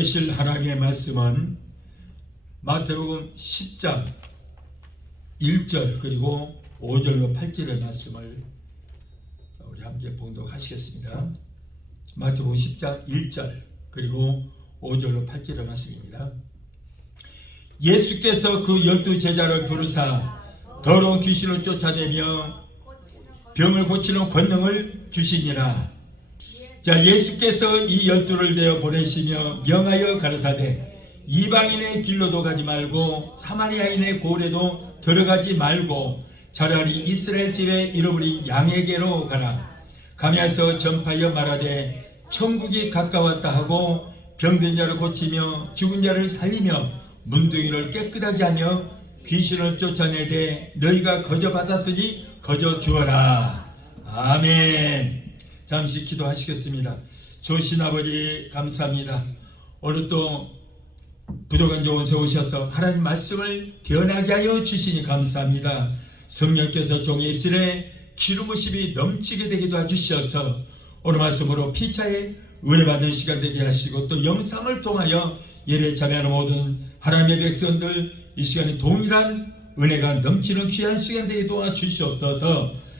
보내실 하나님의 말씀은 마태복음 10장 1절 그리고 5절로 8절의 말씀을 우리 함께 봉독하시겠습니다. 마태복음 10장 1절 그리고 5절로 8절의 말씀입니다. 예수께서 그 12 제자를 부르사 더러운 귀신을 쫓아내며 병을 고치는 권능을 주시니라. 자, 예수께서 이 12를 내어 보내시며 명하여 가라사대 이방인의 길로도 가지 말고 사마리아인의 고래도 들어가지 말고 차라리 이스라엘 집에 잃어버린 양에게로 가라. 가면서 전파하여 말하되 천국이 가까웠다 하고 병든 자를 고치며 죽은 자를 살리며 문둥이를 깨끗하게 하며 귀신을 쫓아내되 너희가 거저 받았으니 거저 주어라. 아멘. 잠시 기도하시겠습니다. 좋으신 아버지 감사합니다. 오늘 또 부족한 좋은 세우셔서 하나님 말씀을 대언하게 하여 주시니 감사합니다. 성령께서 종의 입술에 기름 부심이 넘치게 되게 도와주셔서 오늘 말씀으로 피차에 은혜 받는 시간 되게 하시고 또 영상을 통하여 예배 참여하는 모든 하나님의 백성들 이 시간에 동일한 은혜가 넘치는 귀한 시간 되게 도와주시옵소서.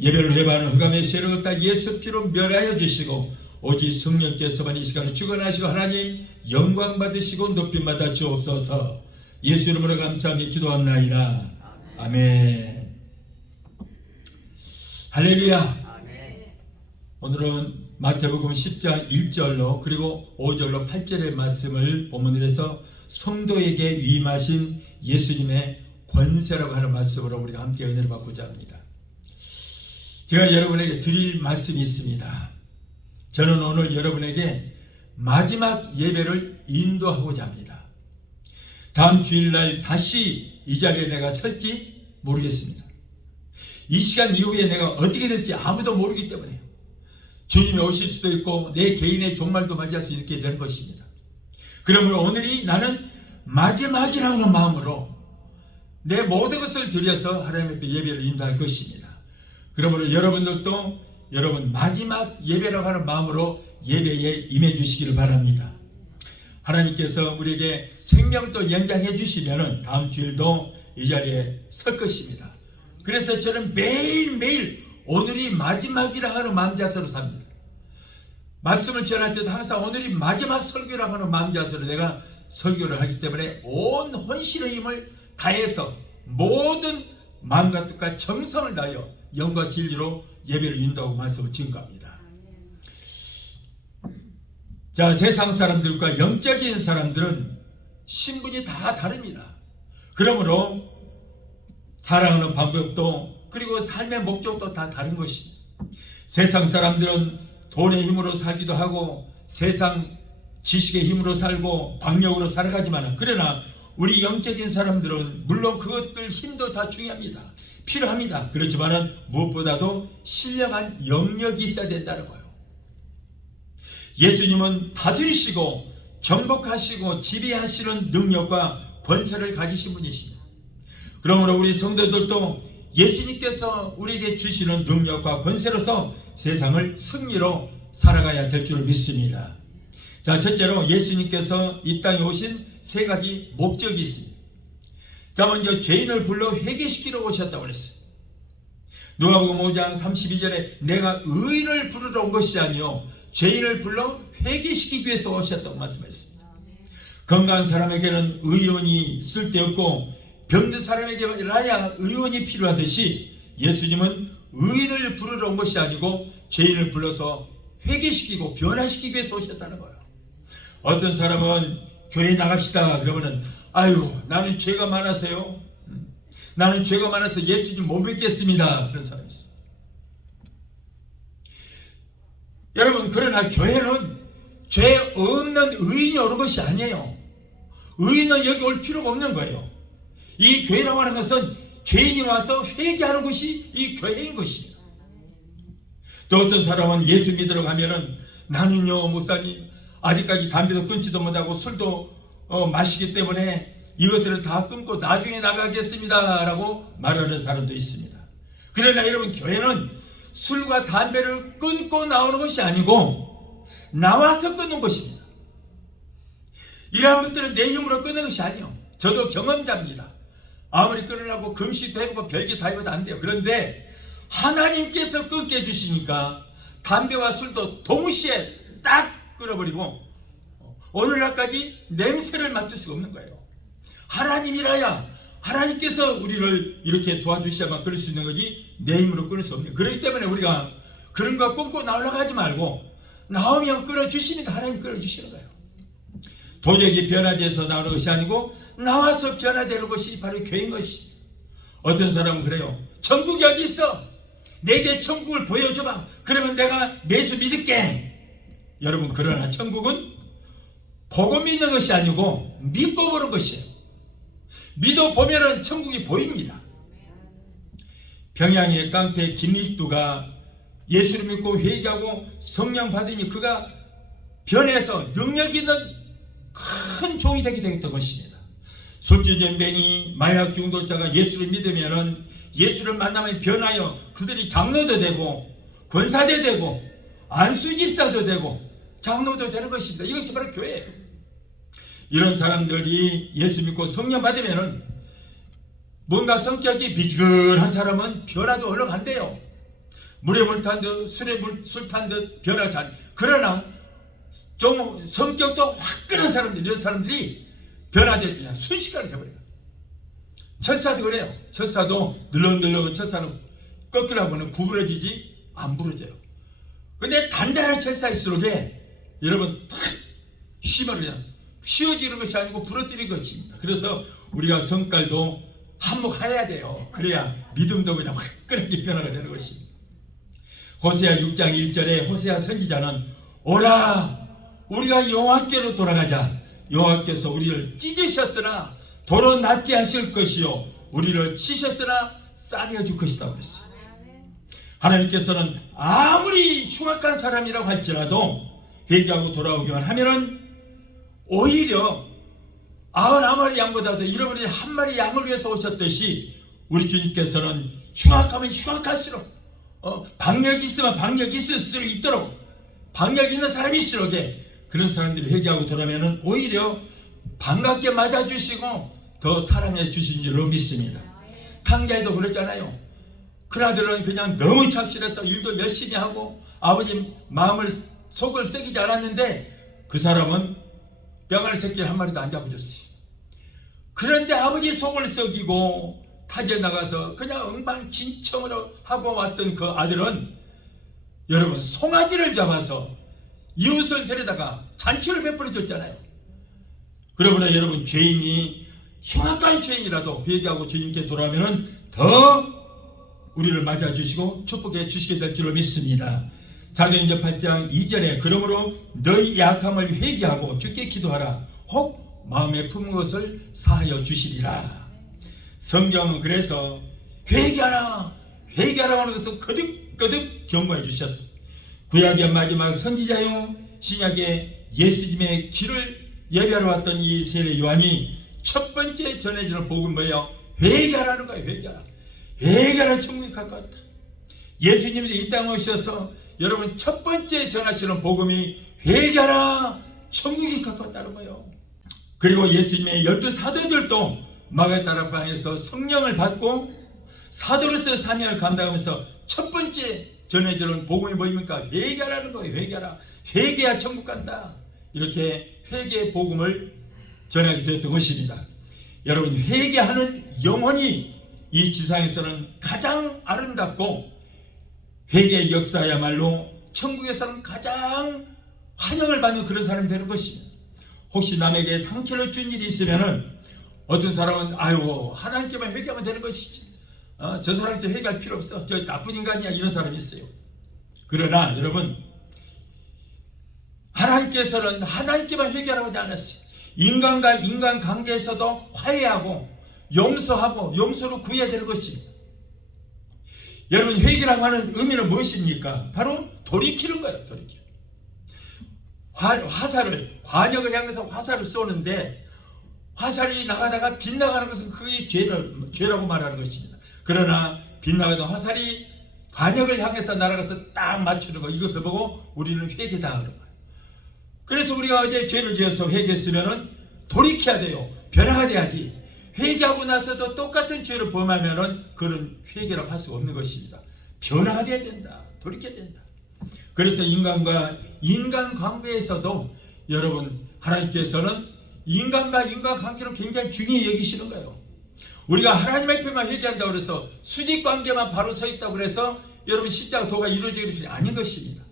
예배를 회개하는 흑암의 세력을 다 예수 피로 멸하여 주시고 오직 성령께서만 이 시간을 주관하시고 하나님 영광 받으시고 높임 받아 주옵소서. 예수 이름으로 감사하며 기도합나이다. 아멘. 할렐루야. 오늘은 마태복음 10장 1절로 그리고 5절로 8절의 말씀을 본문으로 해서 성도에게 위임하신 예수님의 권세라고 하는 말씀으로 우리가 함께 은혜를 받고자 합니다. 제가 여러분에게 드릴 말씀이 있습니다. 저는 오늘 여러분에게 마지막 예배를 인도하고자 합니다. 다음 주일날 다시 이 자리에 내가 설지 모르겠습니다. 이 시간 이후에 내가 어떻게 될지 아무도 모르기 때문에요. 주님이 오실 수도 있고 내 개인의 종말도 맞이할 수 있게 되는 것입니다. 그러므로 오늘이 나는 마지막이라는 마음으로 내 모든 것을 들여서 하나님 앞에 예배를 인도할 것입니다. 그러므로 여러분들도 여러분 마지막 예배라고 하는 마음으로 예배에 임해 주시기를 바랍니다. 하나님께서 우리에게 생명도 연장해 주시면 다음 주일도 이 자리에 설 것입니다. 그래서 저는 매일매일 오늘이 마지막이라 하는 마음자세로 삽니다. 말씀을 전할 때도 항상 오늘이 마지막 설교라고 하는 마음자세로 내가 설교를 하기 때문에 온 혼신의 힘을 다해서 모든 마음과 뜻과 정성을 다하여 영과 진리로 예배를 인도하고 말씀을 증거합니다. 자, 세상 사람들과 영적인 사람들은 신분이 다 다릅니다. 그러므로 사랑하는 방법도 그리고 삶의 목적도 다 다른 것입니다. 세상 사람들은 돈의 힘으로 살기도 하고 세상 지식의 힘으로 살고 박력으로 살아가지만 그러나 우리 영적인 사람들은 물론 그것들 힘도 다 중요합니다. 필요합니다. 그렇지만 무엇보다도 신령한 영역이 있어야 된다는 거예요. 예수님은 다스리시고 정복하시고 지배하시는 능력과 권세를 가지신 분이십니다. 그러므로 우리 성도들도 예수님께서 우리에게 주시는 능력과 권세로서 세상을 승리로 살아가야 될 줄 믿습니다. 자, 첫째로 예수님께서 이 땅에 오신 세 가지 목적이 있습니다. 자, 먼저 죄인을 불러 회개시키러 오셨다고 그랬어요. 누가복음 5장 32절에 내가 의인을 부르러 온 것이 아니요 죄인을 불러 회개시키기 위해서 오셨다고 말씀했습니다. 건강한 사람에게는 의원이 쓸데없고 병든 사람에게라야 의원이 필요하듯이 예수님은 의인을 부르러 온 것이 아니고 죄인을 불러서 회개시키고 변화시키기 위해서 오셨다는 거예요. 어떤 사람은 교회 나갑시다 그러면은 아유 나는 죄가 많아서요. 나는 죄가 많아서 예수님 못 믿겠습니다. 그런 사람이 있어요. 여러분 그러나 교회는 죄 없는 의인이 오는 것이 아니에요. 의인은 여기 올 필요가 없는 거예요. 이 교회라고 하는 것은 죄인이 와서 회개하는 것이 이 교회인 것입니다. 또 어떤 사람은 예수 믿으러 가면은 나는요 목사님 아직까지 담배도 끊지도 못하고 술도 마시기 때문에 이것들을 다 끊고 나중에 나가겠습니다 라고 말하는 사람도 있습니다. 그러나 여러분 교회는 술과 담배를 끊고 나오는 것이 아니고 나와서 끊는 것입니다. 이러한 것들은 내 힘으로 끊는 것이 아니요. 저도 경험자입니다. 아무리 끊으려고 금시도 해보고 별짓 다 해봐도 안 돼요. 그런데 하나님께서 끊게 해주시니까 담배와 술도 동시에 딱 끊어버리고 오늘날까지 냄새를 맡을 수가 없는 거예요. 하나님이라야, 하나님께서 우리를 이렇게 도와주셔야만 끊을 수 있는 거지 내 힘으로 끊을 수 없네요. 그렇기 때문에 우리가 그런 거 끊고 나오려고 하지 말고 나오면 끊어주십니다. 하나님 끊어주시는 거예요. 도적이 변화돼서 나오는 것이 아니고 나와서 변화되는 것이 바로 교회인 것입니다. 어떤 사람은 그래요. 천국이 어디 있어? 내게 천국을 보여줘봐. 그러면 내가 예수 믿을게. 여러분, 그러나 천국은 보고 믿는 것이 아니고 믿고 보는 것이에요. 믿어 보면은 천국이 보입니다. 평양의 깡패 김익두가 예수를 믿고 회개하고 성령 받으니 그가 변해서 능력 있는 큰 종이 되게 되었던 것입니다. 술주전뱅이, 마약 중독자가 예수를 믿으면은 예수를 만나면 변하여 그들이 장로도 되고 권사도 되고 안수집사도 되고 장로도 되는 것입니다. 이것이 바로 교회예요. 이런 사람들이 예수 믿고 성령 받으면은 뭔가 성격이 미지근한 사람은 변화도 얼른 안 돼요. 물에 물 탄 듯 술에 술 탄 듯 변하지 않아요. 그러나 좀 성격도 화끈한 사람들, 이런 사람들이 변화되지 그냥 순식간에 해버려요. 철사도 그래요. 철사도 늘렁늘렁한 철사는 꺾으려고는 구부러지지 안 부러져요. 근데 단단한 철사일수록 여러분 탁 힘을 그냥 휘어지는 것이 아니고 부러뜨리는 것입니다. 그래서 우리가 성깔도 한몫해야 돼요. 그래야 믿음도 그냥 화끈하게 변화가 되는 것입니다. 호세아 6장 1절에 호세아 선지자는 오라 우리가 여호와께로 돌아가자. 여호와께서 우리를 찢으셨으나 도로 낫게 하실 것이요 우리를 치셨으나 싸매어 줄 것이다 그랬어요. 하나님께서는 아무리 흉악한 사람이라고 할지라도 회개하고 돌아오기만 하면은 오히려 99마리 양보다도 잃어버린 한 마리 양을 위해서 오셨듯이 우리 주님께서는 흉악하면 흉악할수록 박력이 있으면 박력이 있을수록 있도록 박력 있는 사람이 있을수록 그런 사람들이 회개하고 돌아오면 오히려 반갑게 맞아주시고 더 사랑해 주신 줄로 믿습니다. 탕자에도 그랬잖아요. 큰아들은 그냥 너무 착실해서 일도 열심히 하고 아버지 마음을 속을 썩이지 않았는데 그 사람은 병아리 새끼를 한 마리도 안 잡아줬어요. 그런데 아버지 속을 썩이고 타지에 나가서 그냥 엉망진창으로 하고 왔던 그 아들은 여러분 송아지를 잡아서 이웃을 데려다가 잔치를 베풀어 줬잖아요. 그러므로 여러분 죄인이 흉악한 죄인이라도 회개하고 주님께 돌아오면 더 우리를 맞아주시고 축복해 주시게 될 줄로 믿습니다. 사도행전 8장 2절에 그러므로 너희 약함을 회개하고 주께 기도하라. 혹 마음에 품은 것을 사하여 주시리라. 성경은 그래서 회개하라 회개하라고 하는 것을 거듭거듭 경고해 주셨습니다. 구약의 마지막 선지자요 신약의 예수님의 길을 예배하러 왔던 이 세례 요한이 첫 번째 전해지는 복음은 뭐예요? 회개하라는 거예요. 회개하라 천국이 가까웠다. 예수님이 이 땅에 오셔서 여러분 첫 번째 전하시는 복음이 회개하라 천국이 가까웠다는 거예요. 그리고 예수님의 12사도들도 마가다락방에서 성령을 받고 사도로서의 사명을 감당하면서 첫 번째 전해지는 복음이 뭐입니까? 회개하라는 거예요. 회개하라. 회개야 천국 간다. 이렇게 회개의 복음을 전하게 되었던 것입니다. 여러분 회개하는 영혼이 이 지상에서는 가장 아름답고 회개의 역사야말로 천국에서는 가장 환영을 받는 그런 사람이 되는 것입니다. 혹시 남에게 상처를 준 일이 있으면은 어떤 사람은 아유 하나님께만 회개하면 되는 것이지 저 사람한테 회개할 필요 없어 저 나쁜 인간이야 이런 사람이 있어요. 그러나 여러분 하나님께서는 하나님께만 회개하라고 하지 않았어요. 인간과 인간 관계에서도 화해하고 용서하고 용서로 구해야 되는 것입니다. 여러분 회개라고 하는 의미는 무엇입니까? 바로 돌이키는 거예요. 돌이키는 화살을 관역을 향해서 화살을 쏘는데 화살이 나가다가 빗나가는 것은 그게 죄라고 말하는 것입니다. 그러나 빗나가던 화살이 관역을 향해서 날아가서 딱 맞추는 거 이것을 보고 우리는 회개다 그런 거예요. 그래서 우리가 어제 죄를 지어서 회개했으면은 돌이켜야 돼요. 변화가 돼야지. 회개하고 나서도 똑같은 죄를 범하면은 그런 회개라고 할 수 없는 것입니다. 변화가 돼야 된다. 돌이켜야 된다. 그래서 인간과 인간관계에서도 여러분, 하나님께서는 인간과 인간관계를 굉장히 중요히 여기시는 거예요. 우리가 하나님 앞에만 회개한다고 그래서 수직관계만 바로 서 있다고 그래서 여러분 십자가 도가 이루어지는 것이 아닌 것입니다.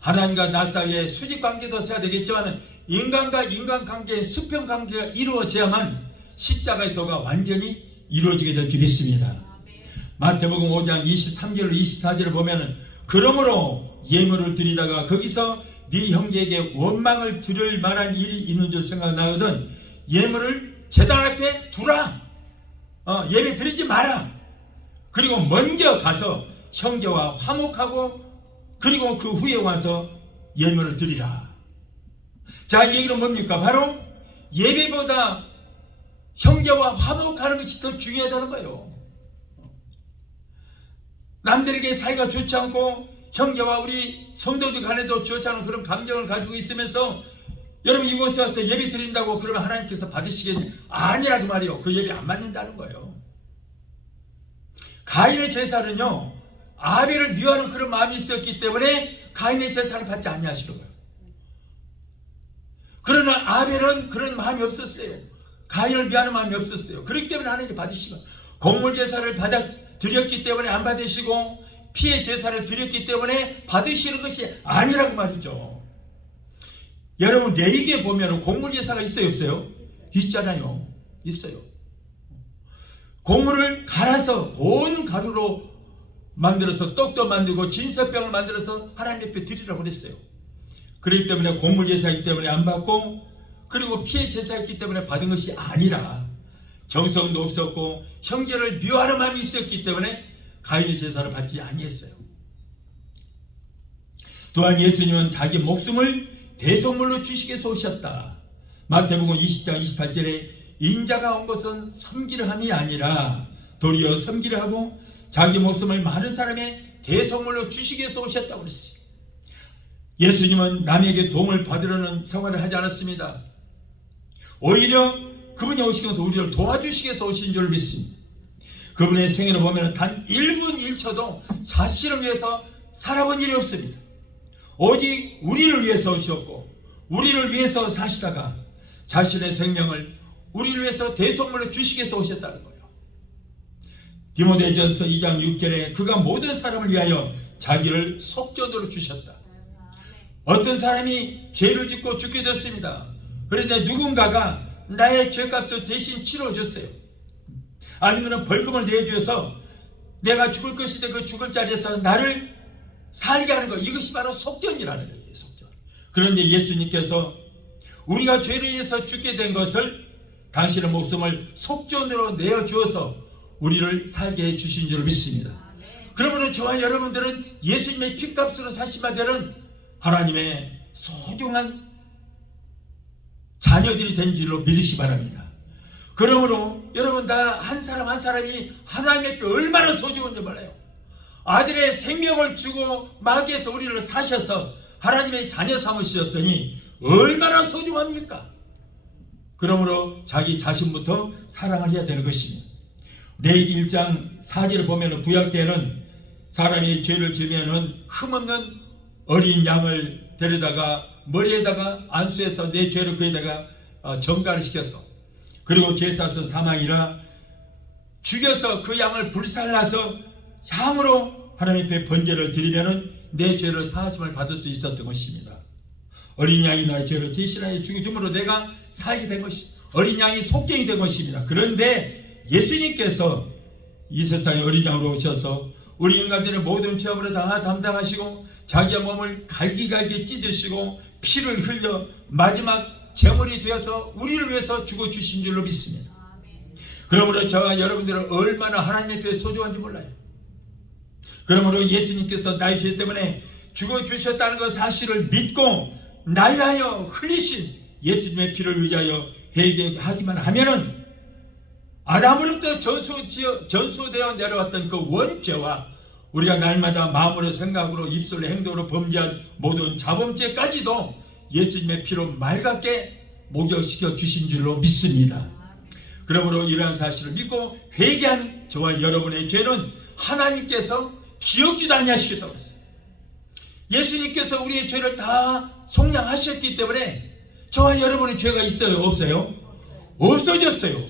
하나님과 나 사이에 수직관계도 써야 되겠지만 인간과 인간관계의 수평관계가 이루어져야만 십자가의 도가 완전히 이루어지게 될 줄 믿습니다. 마태복음 5장 23절 24절을 보면은 그러므로 예물을 드리다가 거기서 네 형제에게 원망을 들을 만한 일이 있는 줄 생각나거든 예물을 제단 앞에 두라. 예배 드리지 마라. 그리고 먼저 가서 형제와 화목하고 그리고 그 후에 와서 예물을 드리라. 자, 이 얘기는 뭡니까? 바로 예배보다 형제와 화목하는 것이 더 중요하다는 거예요. 남들에게 사이가 좋지 않고 형제와 우리 성도들 간에도 좋지 않은 그런 감정을 가지고 있으면서 여러분 이곳에 와서 예배 드린다고 그러면 하나님께서 받으시겠니? 아니라도 말이요. 그 예배 안 받는다는 거예요. 가인의 제사는요, 아벨을 미워하는 그런 마음이 있었기 때문에 가인의 제사를 받지 아니하시는 거예요. 그러나 아벨은 그런 마음이 없었어요. 가인을 미워하는 마음이 없었어요. 그렇기 때문에 하나님께 받으시고 곡물 제사를 드렸기 때문에 안 받으시고 피의 제사를 드렸기 때문에 받으시는 것이 아니라고 말이죠. 여러분 레위기에 보면 곡물 제사가 있어요 없어요? 있잖아요. 있어요. 곡물을 갈아서 고운 가루로 만들어서 떡도 만들고 진설병을 만들어서 하나님 옆에 드리라고 그랬어요. 그렇기 때문에 곡물 제사이기 때문에 안 받고 그리고 피의 제사였기 때문에 받은 것이 아니라 정성도 없었고 형제를 미워하는 마음이 있었기 때문에 가인의 제사를 받지 아니했어요. 또한 예수님은 자기 목숨을 대속물로 주시기 위해서 오셨다. 마태복음 20장 28절에 인자가 온 것은 섬기려 함이 아니라 도리어 섬기려 하고 자기 목숨을 많은 사람의 대속물로 주시기 위해서 오셨다고 그랬어요. 예수님은 남에게 도움을 받으려는 생활을 하지 않았습니다. 오히려 그분이 오시기 위해서 우리를 도와주시기 위해서 오신 줄 믿습니다. 그분의 생애를 보면 단 1분 1초도 자신을 위해서 살아본 일이 없습니다. 오직 우리를 위해서 오셨고 우리를 위해서 사시다가 자신의 생명을 우리를 위해서 대속물로 주시기 위해서 오셨다는 거예요. 디모데전서 2장 6절에 그가 모든 사람을 위하여 자기를 속전으로 주셨다. 어떤 사람이 죄를 짓고 죽게 됐습니다. 그런데 누군가가 나의 죄값을 대신 치러줬어요. 아니면 벌금을 내주어서 내가 죽을 것인데 그 죽을 자리에서 나를 살게 하는 것, 이것이 바로 속전이라는 거예요. 속전. 그런데 예수님께서 우리가 죄를 위해서 죽게 된 것을 당신의 목숨을 속전으로 내어주어서 우리를 살게 해주신 줄 믿습니다. 그러므로 저와 여러분들은 예수님의 피값으로 사신 바들은 하나님의 소중한 자녀들이 된 줄로 믿으시 바랍니다. 그러므로 여러분 다 한 사람 한 사람이 하나님의 뼈 얼마나 소중한지 몰라요. 아들의 생명을 주고 마귀에서 우리를 사셔서 하나님의 자녀 삼으셨으니 얼마나 소중합니까? 그러므로 자기 자신부터 사랑을 해야 되는 것입니다. 레위기 1장 4절을 보면 구약 때는 사람이 죄를 지으면 흠없는 어린 양을 데려다가 머리에다가 안수해서 내 죄를 그에다가 전가를 시켰어. 그리고 죄사서 사망이라 죽여서 그 양을 불살라서 향으로 하나님 앞에 번제를 드리면은 내 죄를 사하심을 받을 수 있었던 것입니다. 어린 양이 나의 죄를 대신하여 죽임으로 내가 살게 된 것이 어린 양이 속죄이 된 것입니다. 그런데 예수님께서 이 세상에 어린 양으로 오셔서 우리 인간들의 모든 죄업을 다 담당하시고 자기의 몸을 갈기갈기 찢으시고 피를 흘려 마지막 제물이 되어서 우리를 위해서 죽어주신 줄로 믿습니다. 그러므로 저와 여러분들은 얼마나 하나님 앞에 소중한지 몰라요. 그러므로 예수님께서 나의 죄 때문에 죽어주셨다는 그 사실을 믿고 나를 위하여 흘리신 예수님의 피를 의지하여 회개하기만 하면은 아담으로부터 전수되어 내려왔던 그 원죄와 우리가 날마다 마음으로 생각으로 입술로 행동으로 범죄한 모든 자범죄까지도 예수님의 피로 맑게 목욕시켜 주신 줄로 믿습니다. 그러므로 이러한 사실을 믿고 회개한 저와 여러분의 죄는 하나님께서 기억지도 아니하시겠다고 했어요. 예수님께서 우리의 죄를 다 속량하셨기 때문에 저와 여러분의 죄가 있어요? 없어요? 없어졌어요.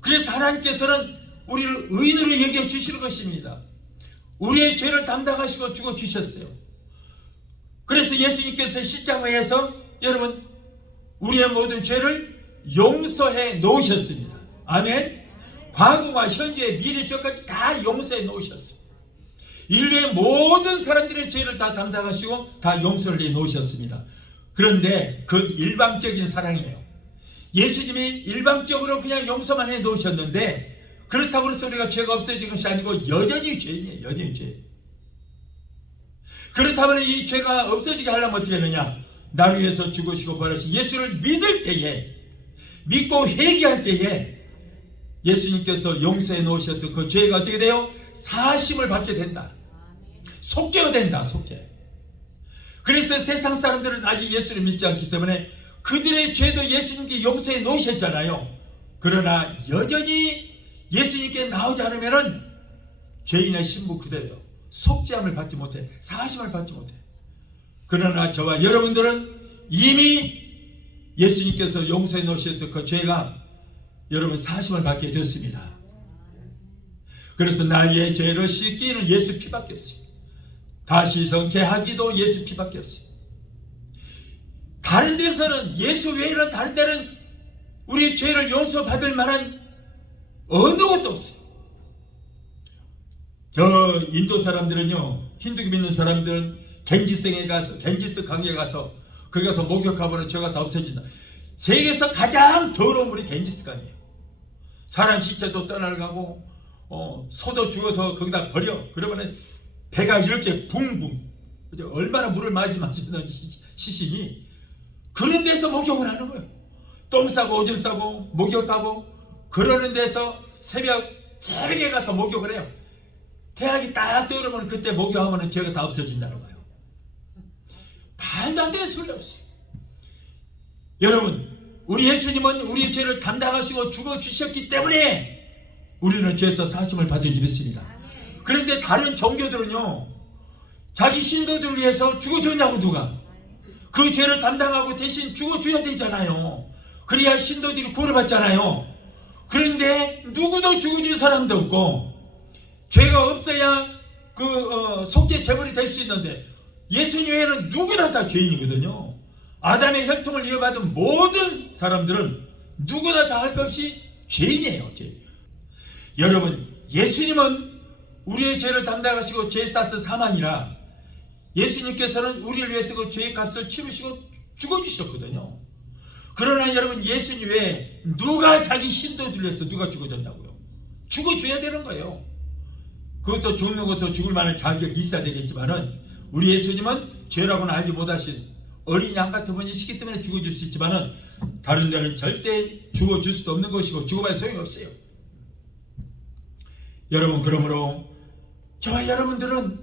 그래서 하나님께서는 우리를 의인으로 여겨 주시는 것입니다. 우리의 죄를 담당하시고 죽어 주셨어요. 그래서 예수님께서 십자가에서 여러분 우리의 모든 죄를 용서해 놓으셨습니다. 아멘. 과거와 현재 미래 저까지 다 용서해 놓으셨어요. 인류의 모든 사람들의 죄를 다 담당하시고 다 용서를 해 놓으셨습니다. 그런데 그 일방적인 사랑이에요. 예수님이 일방적으로 그냥 용서만 해 놓으셨는데 그렇다고 해서 우리가 죄가 없어진 것이 아니고 여전히 죄인이에요. 여전히 죄. 그렇다면 이 죄가 없어지게 하려면 어떻게 하느냐? 나를 위해서 죽으시고 부활하신 예수를 믿을 때에, 믿고 회개할 때에 예수님께서 용서해 놓으셨던 그 죄가 어떻게 돼요? 사심을 받게 된다. 속죄가 된다. 속죄. 그래서 세상 사람들은 아직 예수를 믿지 않기 때문에 그들의 죄도 예수님께 용서해 놓으셨잖아요. 그러나 여전히 예수님께 나오지 않으면은 죄인의 신분 그대로 속죄함을 받지 못해, 사심을 받지 못해. 그러나 저와 여러분들은 이미 예수님께서 용서해 놓으셨던 그 죄가 여러분 사심을 받게 됐습니다. 그래서 나의 죄를 씻기는 예수 피밖에 없어요. 다시 성케하기도 예수 피밖에 없어요. 다른 데서는, 예수 외에는 다른 데는 우리의 죄를 용서받을 만한 어느 것도 없어요. 저 인도 사람들은요, 힌두교 믿는 사람들은 겐지스강에 가서 거기 가서 목욕하면 죄가 다 없어진다. 세계에서 가장 더러운 물이 겐지스강이에요. 사람 시체도 떠나가고 소도 죽어서 거기다 버려. 그러면 배가 이렇게 붕붕, 얼마나 물을 많이 마시는 시신이 그런 데서 목욕을 하는 거예요. 똥 싸고 오줌 싸고 목욕하고 그러는 데서 새벽 새벽에 가서 목욕을 해요. 태양이 딱 떠오르면 그때 목욕하면 죄가 다 없어진다는 거예요. 말도 안 되는 소리 없어요. 여러분, 우리 예수님은 우리의 죄를 담당하시고 죽어주셨기 때문에 우리는 죄에서 사심을 받은 줄 믿습니다. 그런데 다른 종교들은요, 자기 신도들을 위해서 죽어줬냐고. 누가 그 죄를 담당하고 대신 죽어줘야 되잖아요. 그래야 신도들이 구원을 받잖아요. 그런데 누구도 죽어준 사람도 없고 죄가 없어야 속죄 제물이 될 수 있는데 예수님 외에는 누구나 다 죄인이거든요. 아담의 혈통을 이어받은 모든 사람들은 누구나 다 할 것 없이 죄인이에요. 죄인. 여러분, 예수님은 우리의 죄를 담당하시고 죄 싸서 사망이라 예수님께서는 우리를 위해서 그 죄의 값을 치르시고 죽어주셨거든요. 그러나 여러분, 예수님 외에 누가 자기 신도들 위해서 누가 죽어준다고요? 죽어줘야 되는 거예요. 그것도 죽는 것도 죽을 만한 자격이 있어야 되겠지만은 우리 예수님은 죄라고는 알지 못하신 어린 양 같은 분이시기 때문에 죽어줄 수 있지만은 다른 데는 절대 죽어줄 수도 없는 것이고 죽어봐야 소용이 없어요. 여러분, 그러므로 저와 여러분들은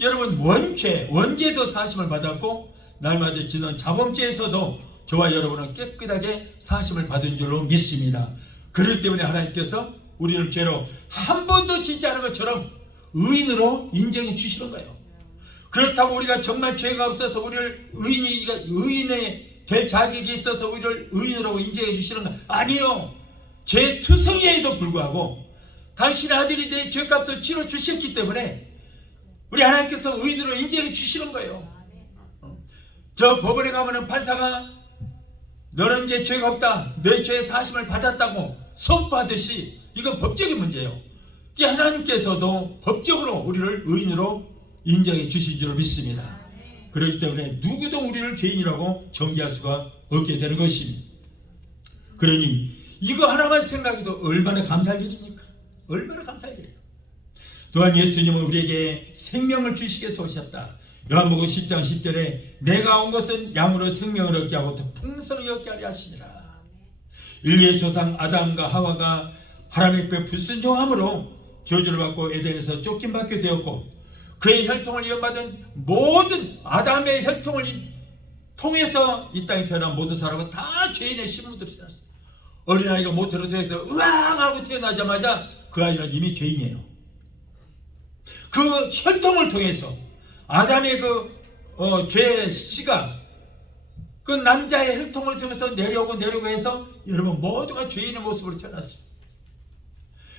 여러분 원죄도 사심을 받았고 날마다 지는 자범죄에서도 저와 여러분은 깨끗하게 사심을 받은 줄로 믿습니다. 그렇기 때문에 하나님께서 우리를 죄로 한 번도 짓지 않은 것처럼 의인으로 인정해 주시는 거예요. 그렇다고 우리가 정말 죄가 없어서 우리를 의인이 될 자격이 있어서 우리를 의인으로 인정해 주시는 거 아니요. 죄 투성이에도 불구하고 당신의 아들이 내 죄값을 치러 주셨기 때문에 우리 하나님께서 의인으로 인정해 주시는 거예요. 저 법원에 가면은 판사가 너는 이제 죄가 없다, 내 죄의 사심을 받았다고 선포하듯이 이건 법적인 문제예요. 하나님께서도 법적으로 우리를 의인으로 인정해 주신 줄 믿습니다. 그렇기 때문에 누구도 우리를 죄인이라고 정죄할 수가 없게 되는 것입니다. 그러니 이거 하나만 생각해도 얼마나 감사할 일입니까? 얼마나 감사할 일이에요. 또한 예수님은 우리에게 생명을 주시기 위해서 오셨다. 요한복음 10장 10절에 내가 온 것은 양으로 생명을 얻게 하고 더 풍성히 얻게 하려 하시니라. 인류의 조상 아담과 하와가 하나님의 법 불순종함으로 저주를 받고 에덴에서 쫓김받게 되었고 그의 혈통을 이어받은 모든 아담의 혈통을 통해서 이 땅에 태어난 모든 사람은 다 죄인의 신분들이 태어났어요. 어린아이가 모태로 돼서 으앙 하고 태어나자마자 그 아이는 이미 죄인이에요. 그 혈통을 통해서 아담의 죄의 씨가 그 남자의 혈통을 통해서 내려오고 해서 여러분 모두가 죄인의 모습으로 태어났습니다.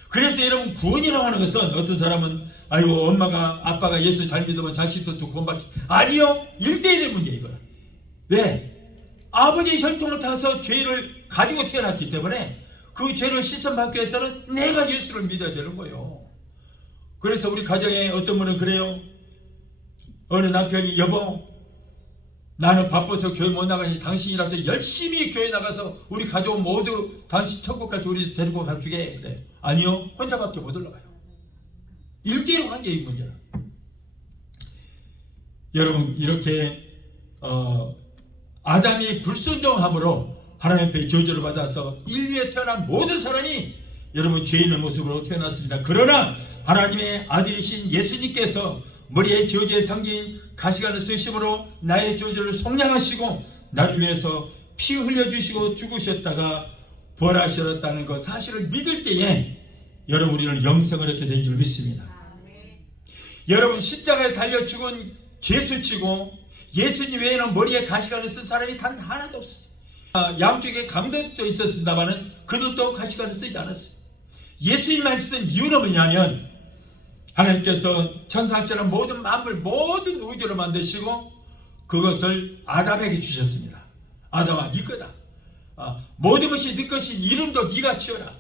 그래서 여러분 구원이라고 하는 것은 어떤 사람은 아이고 엄마가 아빠가 예수 잘 믿으면 자식들도 구원받기, 아니요, 1대1의 문제예요. 이거는 왜? 아버지의 혈통을 타서 죄를 가지고 태어났기 때문에 그 죄를 씻어받기 위해서는 내가 예수를 믿어야 되는 거예요. 그래서 우리 가정에 어떤 분은 그래요. 어느 남편이 여보 나는 바빠서 교회 못 나가니 당신이라도 열심히 교회 나가서 우리 가족 모두 당신 천국까지 우리 데리고 가주게. 그래. 아니요, 혼자밖에 못 올라가요. 1대1로 한 게 이 문제는. 여러분 이렇게 아담이 불순종함으로 하나님 앞에 저주를 받아서 인류에 태어난 모든 사람이 여러분 죄인의 모습으로 태어났습니다. 그러나 하나님의 아들이신 예수님께서 머리에 저주의 상징인 가시관을 쓰심으로 나의 저주를 속량하시고 나를 위해서 피 흘려주시고 죽으셨다가 부활하셨다는 것 사실을 믿을 때에 여러분 우리는 영생을 얻게 된 줄 믿습니다. 여러분 십자가에 달려 죽은 죄수치고 예수님 외에는 머리에 가시관을 쓴 사람이 단 하나도 없었어요. 양쪽에 강도도 있었습니다만 그들도 가시관을 쓰지 않았어요. 예수님만 쓴 이유는 뭐냐면 하나님께서 천사처럼 모든 만물 모든 우주를 만드시고 그것을 아담에게 주셨습니다. 아담아 네 거다. 모든 것이 네 것인 이름도 네가 지어라.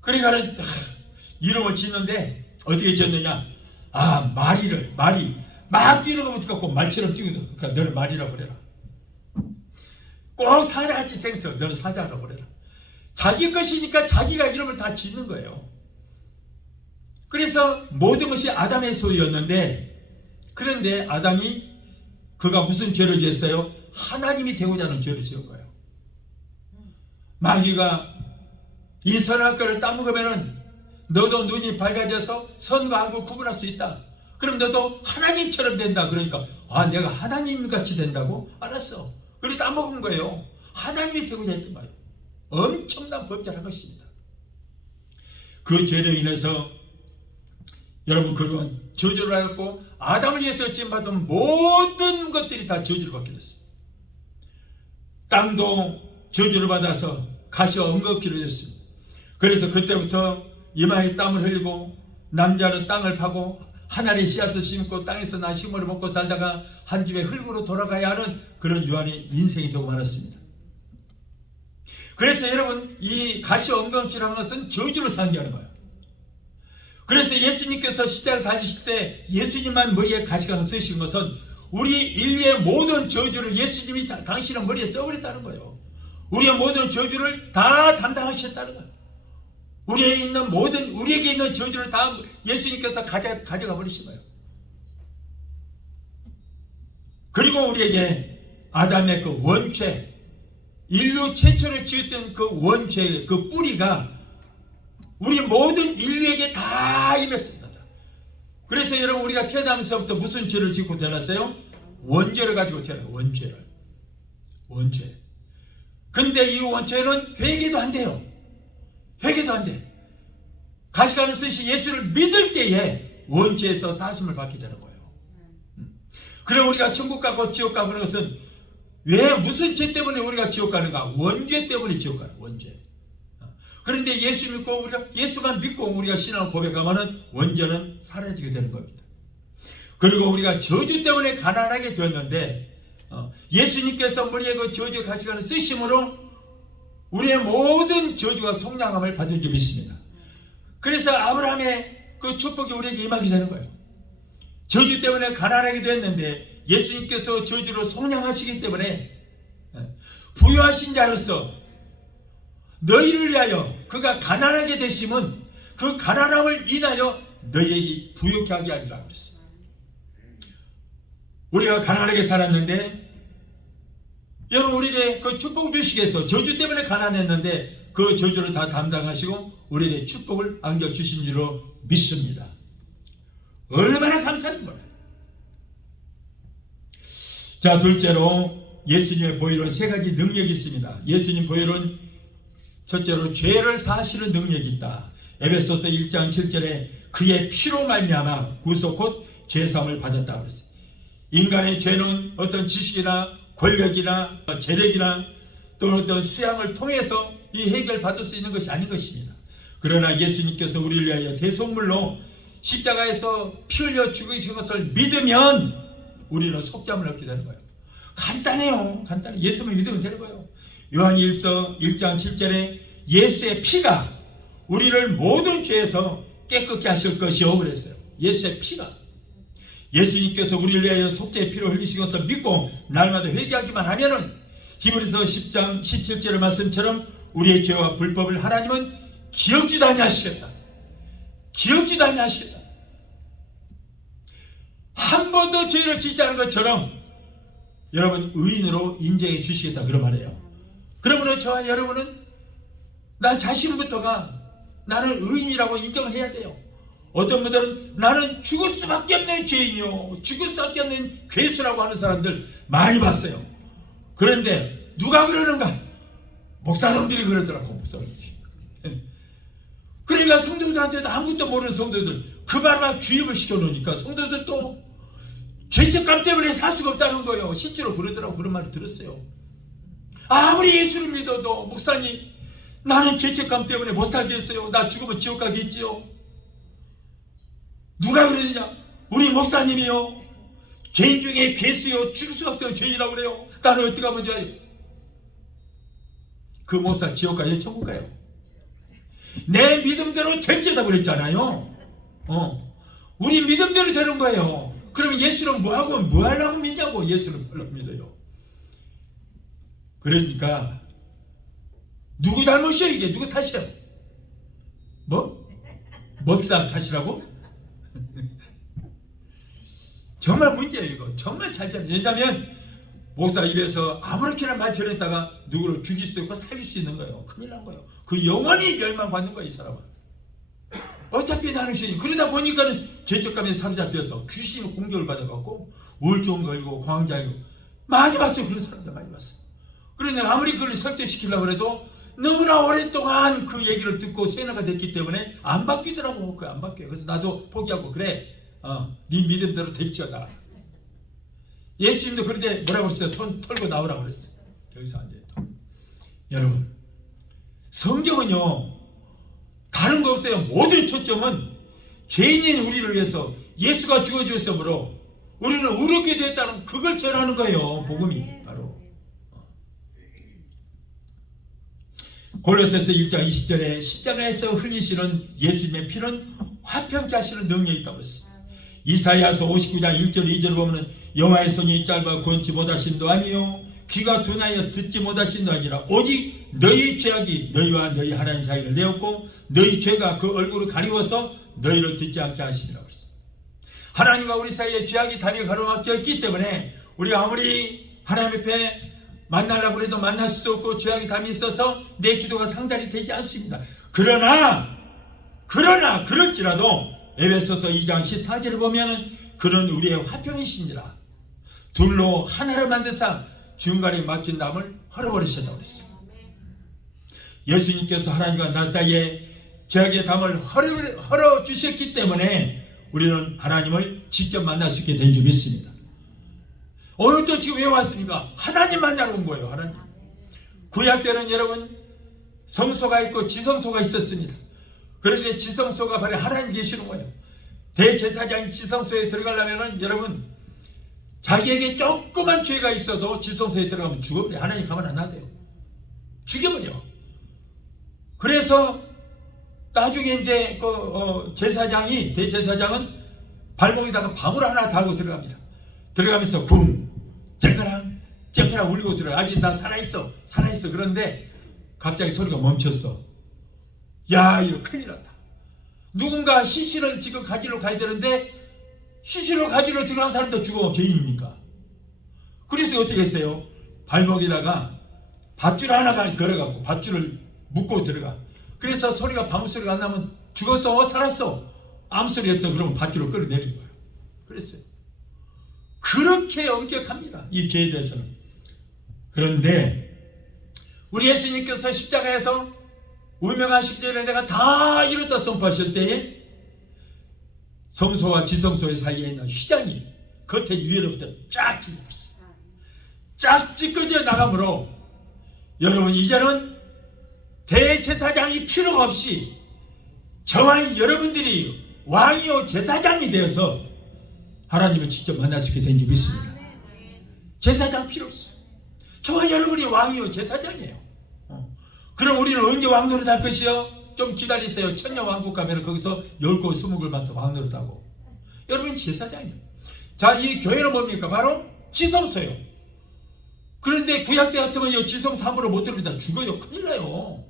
그러니까 이름을 짓는데 어떻게 지었느냐. 말이 막 뛰는 거 같고 말처럼 뛰거든. 그러니까 너는 말이라고 그래라. 꼭 사자같이 생겼어. 너는 사자라고 그래라. 자기 것이니까 자기가 이름을 다 짓는 거예요. 그래서 모든 것이 아담의 소유였는데 그런데 아담이 그가 무슨 죄를 지었어요? 하나님이 되고자 하는 죄를 지은 거예요. 마귀가 이 선악과를 따먹으면은 너도 눈이 밝아져서 선과 악을 구분할 수 있다. 그럼 너도 하나님처럼 된다. 그러니까 내가 하나님같이 된다고? 알았어. 그래 따먹은 거예요. 하나님이 되고자 했던 거예요. 엄청난 범죄를 한 것입니다. 그 죄로 인해서 여러분 그건 저주를 받았고 아담을 위해서 지음받은 모든 것들이 다 저주를 받게 됐어요. 땅도 저주를 받아서 가시와 엉겅퀴로 됐습니다. 그래서 그때부터 이마에 땀을 흘리고 남자는 땅을 파고 하늘의 씨앗을 심고 땅에서 난 식물을 먹고 살다가 한 집에 흙으로 돌아가야 하는 그런 유한의 인생이 되고 말았습니다. 그래서 여러분 이 가시와 엉겅퀴라는 것은 저주를 상징하는 거예요. 그래서 예수님께서 십자가를 다지실 때 예수님만 머리에 가시관을 쓰신 것은 우리 인류의 모든 저주를 예수님이 당신의 머리에 써버렸다는 거예요. 우리의 모든 저주를 다 담당하셨다는 거예요. 우리에게 있는 저주를 다 예수님께서 가져가 버리신 거예요. 그리고 우리에게 아담의 그 원죄, 인류 최초로 지었던 그 원죄의 그 뿌리가 우리 모든 인류에게 다 임했습니다. 그래서 여러분 우리가 태어나면서부터 무슨 죄를 짓고 태어났어요? 원죄를 가지고 태어나요. 원죄. 근데 이 원죄는 회개도 안 돼요. 회개도 안 돼. 가시관을 쓰신 예수를 믿을 때에 원죄에서 사심을 받게 되는 거예요. 그럼 우리가 천국 가고 지옥 가고 하는 것은 왜 무슨 죄 때문에 우리가 지옥 가는가? 원죄 때문에 지옥 가는 원죄. 그런데 예수 믿고 예수만 믿고 우리가 신앙을 고백하면은 원죄는 사라지게 되는 겁니다. 그리고 우리가 저주 때문에 가난하게 되었는데 예수님께서 머리에 그 저주 가시관을 쓰심으로 우리의 모든 저주가 속량함을 받은 줄 믿습니다. 그래서 아브라함의 그 축복이 우리에게 임하게 되는 거예요. 저주 때문에 가난하게 되었는데 예수님께서 저주를 속량하시기 때문에 부유하신 자로서 너희를 위하여 그가 가난하게 되심은 그 가난함을 인하여 너희에게 부유케 하게 하리라 그랬어요. 우리가 가난하게 살았는데 여러분 우리에게 그 축복 주시겠어. 저주 때문에 가난했는데 그 저주를 다 담당하시고 우리에게 축복을 안겨주신 줄로 믿습니다. 얼마나 감사한 거예요. 자, 둘째로 예수님의 보혈은 세 가지 능력이 있습니다. 예수님 보혈은 첫째로 죄를 사시는 능력이 있다. 에베소서 1장 7절에 그의 피로 말미암아 구속 곧 죄사함을 받았다고 그랬어요. 인간의 죄는 어떤 지식이나 권력이나 재력이나 또는 어떤 수양을 통해서 이 해결받을 수 있는 것이 아닌 것입니다. 그러나 예수님께서 우리를 위하여 대속물로 십자가에서 피 흘려 죽으신 것을 믿으면 우리는 속죄함을 얻게 되는 거예요. 간단해요. 간단해. 예수님을 믿으면 되는 거예요. 요한일서 1장 7절에 예수의 피가 우리를 모든 죄에서 깨끗게 하실 것이요 그랬어요. 예수의 피가. 예수님께서 우리를 위하여 속죄의 피를 흘리신 것을 믿고 날마다 회개하기만 하면은 히브리서 10장 17절의 말씀처럼 우리의 죄와 불법을 하나님은 기억지도 아니하시겠다. 기억지도 아니하시겠다. 한 번도 죄를 짓지 않은 것처럼 여러분 의인으로 인정해 주시겠다 그런 말이에요. 그러므로 저와 여러분은 나 자신부터가 나는 의인이라고 인정을 해야 돼요. 어떤 분들은 나는 죽을 수밖에 없는 죄인이요, 죽을 수밖에 없는 괴수라고 하는 사람들 많이 봤어요. 그런데 누가 그러는가? 목사님들이 그러더라고. 목사님들이. 그러니까 성도들한테도 아무것도 모르는 성도들 그 말만 주입을 시켜놓으니까 성도들도 죄책감 때문에 살 수가 없다는 거예요. 실제로 그러더라고. 그런 말을 들었어요. 아무리 예수를 믿어도 목사님 나는 죄책감 때문에 못 살겠어요. 나 죽으면 지옥 가겠지요. 누가 그러느냐? 우리 목사님이요. 죄인 중에 괴수요. 죽을 수밖에 없는 죄인이라고 그래요. 나는 어떻게 하면 좋아요? 그 목사 지옥 가요? 천국 가요? 내 믿음대로 될지다 그랬잖아요. 우리 믿음대로 되는 거예요. 그러면 예수는 뭐 하려고 믿냐고. 예수는 별로 믿어요. 그러니까 누구 잘못이야 이게? 누구 탓이야? 뭐? 먹상 탓이라고? 정말 문제예요 이거. 정말 잘 잘. 왜냐하면 목사 입에서 아무렇게나 말 전했다가 누구를 죽일 수도 있고 살릴 수 있는 거예요. 큰일 난 거예요. 그 영원히 멸망받는 거예요 이 사람은. 어차피 나는 신이 그러다 보니까는 죄책감에 사로잡혀서 귀신의 공격을 받아갖고 우울증 걸리고 광장이고 많이 봤어요. 그런 사람들 많이 봤어요. 그러니 아무리 그걸 설득시키려고 해도 너무나 오랫동안 그 얘기를 듣고 세뇌가 됐기 때문에 안 바뀌더라고. 그거 안 바뀌어요. 그래서 나도 포기하고 그래. 네 믿음대로 될지어다. 예수님도 그런데 뭐라고 했어요? 손 털고 나오라고 그랬어요. 여기서 앉아요. 여러분 성경은요 다른 거 없어요. 모든 초점은 죄인인 우리를 위해서 예수가 죽어주셨으므로 우리는 의롭게 됐다는 그걸 전하는 거예요. 복음이 바로. 골로새서 1장 20절에 십자가에서 흘리시는 예수님의 피는 화평케 하시는 능력이 있다고 했어요. 이사야서 59장 1절 2절을 보면 여호와의 손이 짧아 구원치 못하신도 아니요 귀가 둔하여 듣지 못하신도 아니라 오직 너희 죄악이 너희와 너희 하나님 사이를 내었고 너희 죄가 그 얼굴을 가리워서 너희를 듣지 않게 하심이라고 했어요. 하나님과 우리 사이에 죄악이 담이 가로막혀 있기 때문에 우리가 아무리 하나님 앞에 만나려고 해도 만날 수도 없고 죄악이 담이 있어서 내 기도가 상달이 되지 않습니다. 그러나 그럴지라도 에베소서 2장 14절을 보면 그는 우리의 화평이시니라. 둘로 하나를 만드사 중간에 막힌 담을 헐어버리셨다고 그랬어요. 예수님께서 하나님과 나 사이에 죄악의 담을 헐어주셨기 때문에 우리는 하나님을 직접 만날 수 있게 된 줄 믿습니다. 오늘도 지금 왜 왔습니까? 하나님 만나러 온 거예요. 하나님. 구약 때는 여러분 성소가 있고 지성소가 있었습니다. 그런데 지성소가 바로 하나님 계시는 거예요. 대제사장이 지성소에 들어가려면 여러분 자기에게 조그만 죄가 있어도 지성소에 들어가면 죽어버려. 하나님 가만 안 놔둬요. 죽여버려. 그래서 나중에 이제 대제사장은 발목에다가 방울 하나 달고 들어갑니다. 들어가면서 쿵 쨍그랑 울고 들어가. 아직 나 살아있어. 그런데 갑자기 소리가 멈췄어. 야 이거 큰일 났다. 누군가 시신을 지금 가지러 가야 되는데 시신을 가지러 들어간 사람도 죽어. 죄인이니까. 그래서 어떻게 했어요? 발목에다가 밧줄 하나가 걸어갖고 밧줄을 묶고 들어가. 그래서 소리가 방울 소리가 안 나면 죽었어? 살았어? 아무 소리 없어. 그러면 밧줄을 끌어내린 거예요. 그랬어요. 그렇게 엄격합니다. 이 죄에 대해서는. 그런데 우리 예수님께서 십자가에서 운명한 십자가에 내가 다 이뤘다 선포하실 때에 성소와 지성소의 사이에 있는 휘장이 겉에 위로부터 쫙 찢어졌어요. 쫙 찢어져 나가므로 여러분 이제는 대제사장이 필요가 없이 저와 여러분들이 왕이요 제사장이 되어서 하나님을 직접 만날 수 있게 된 줄 믿습니다. 제사장 필요 없어요. 저와 여러분이 왕이요 제사장이에요. 그럼 우리는 언제 왕노릇 할 것이요? 좀 기다리세요. 천년왕국 가면 거기서 10골 20골 받아 왕노릇 하고. 여러분 제사장이에요. 자, 이 교회는 뭡니까? 바로 지성소요. 그런데 구약 때 같으면 지성소 함부로 못 들어옵니다. 죽어요. 큰일 나요.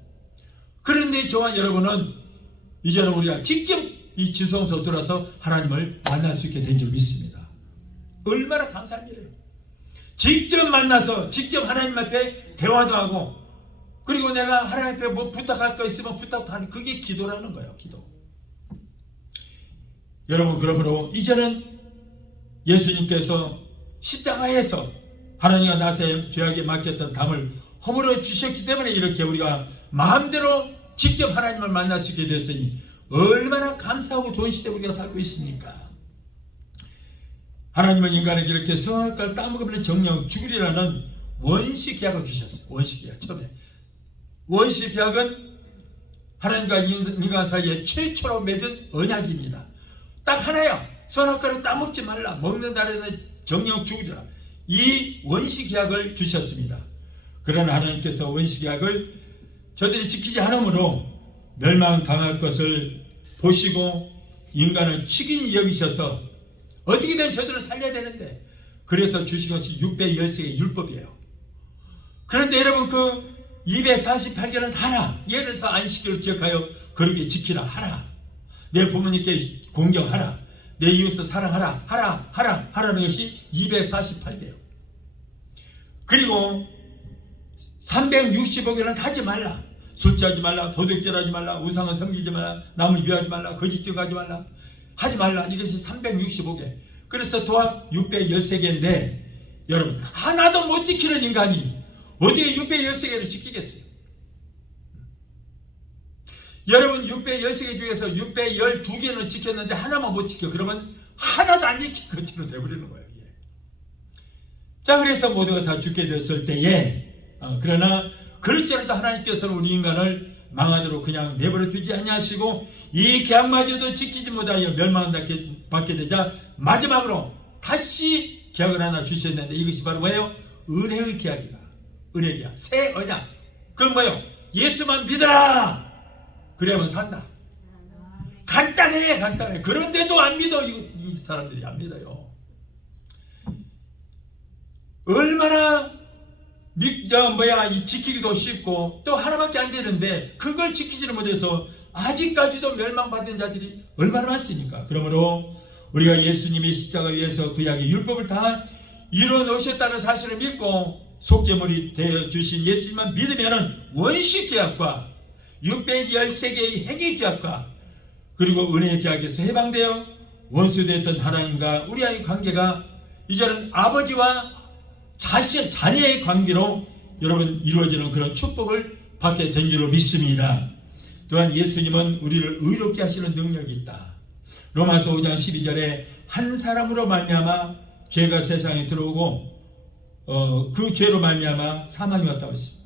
그런데 저와 여러분은 이제는 우리가 직접 이 지성소 들어서 하나님을 만날 수 있게 된 줄 믿습니다. 얼마나 감사한 일이에요. 직접 만나서 직접 하나님 앞에 대화도 하고, 그리고 내가 하나님 앞에 뭐 부탁할 거 있으면 부탁도 하는, 그게 기도라는 거예요. 기도. 여러분, 그러므로 이제는 예수님께서 십자가에서 하나님과 나의 죄악에 맡겼던 담을 허물어 주셨기 때문에 이렇게 우리가 마음대로 직접 하나님을 만날 수 있게 됐으니 얼마나 감사하고 좋은 시대에 우리가 살고 있습니까? 하나님은 인간에게 이렇게 성악을 따먹으면 정령 죽으리라는 원시 계약을 주셨어요. 원시 계약. 처음에 원시 계약은 하나님과 인간 사이에 최초로 맺은 언약입니다. 딱 하나야. 선악과를 따먹지 말라. 먹는 날에는 정령 죽으리라. 이 원시 계약을 주셨습니다. 그러나 하나님께서 원시 계약을 저들이 지키지 않으므로 멸망 당할 것을 보시고 인간을 축인히 여기셔서 어떻게든 저들을 살려야 되는데, 그래서 주신 것이 613개의 율법이에요. 그런데 여러분, 그 248개는 하라. 예를 들어서 안식일을 기억하여 그렇게 지키라. 하라. 내 부모님께 공경하라. 내 이웃을 사랑하라. 하라는 것이 248개요. 그리고 365개는 하지 말라. 술 취하지 말라. 도둑질하지 말라. 우상을 섬기지 말라. 남을 위하지 말라. 거짓 증거하지 말라. 하지 말라. 이것이 365개. 그래서 도합 613개인데 여러분, 하나도 못 지키는 인간이 어디에 613개를 지키겠어요? 여러분, 613개 중에서 612개는 지켰는데 하나만 못 지켜. 그러면 하나도 안 지킨 것처럼 되어버리는 거예요. 자, 그래서 모두가 다 죽게 됐을 때에 그러나 그럴지라도 하나님께서는 우리 인간을 망하도록 그냥 내버려 두지 아니하시고 이 계약마저도 지키지 못하여 멸망받게 되자 마지막으로 다시 계약을 하나 주셨는데, 이것이 바로 뭐예요? 은혜의 계약이다. 은혜 계약. 새 언약. 그건 뭐예요? 예수만 믿어라. 그래야만 산다. 간단해, 간단해. 그런데도 안 믿어. 이 사람들이 안 믿어요. 얼마나 지키기도 쉽고 또 하나밖에 안 되는데 그걸 지키지를 못해서 아직까지도 멸망받은 자들이 얼마나 많습니까? 그러므로 우리가 예수님이 십자가 위에서 구약의 율법을 다 이루어 놓으셨다는 사실을 믿고 속죄물이 되어 주신 예수님만 믿으면은 원시 계약과 613개의 행위 계약과 그리고 은혜의 계약에서 해방되어 원수되었던 하나님과 우리와의 관계가 이제는 아버지와 자녀의 관계로 여러분 이루어지는 그런 축복을 받게 된 줄로 믿습니다. 또한 예수님은 우리를 의롭게 하시는 능력이 있다. 로마서 5장 12절에 한 사람으로 말미암아 죄가 세상에 들어오고 그 죄로 말미암아 사망이 왔다고 했습니다.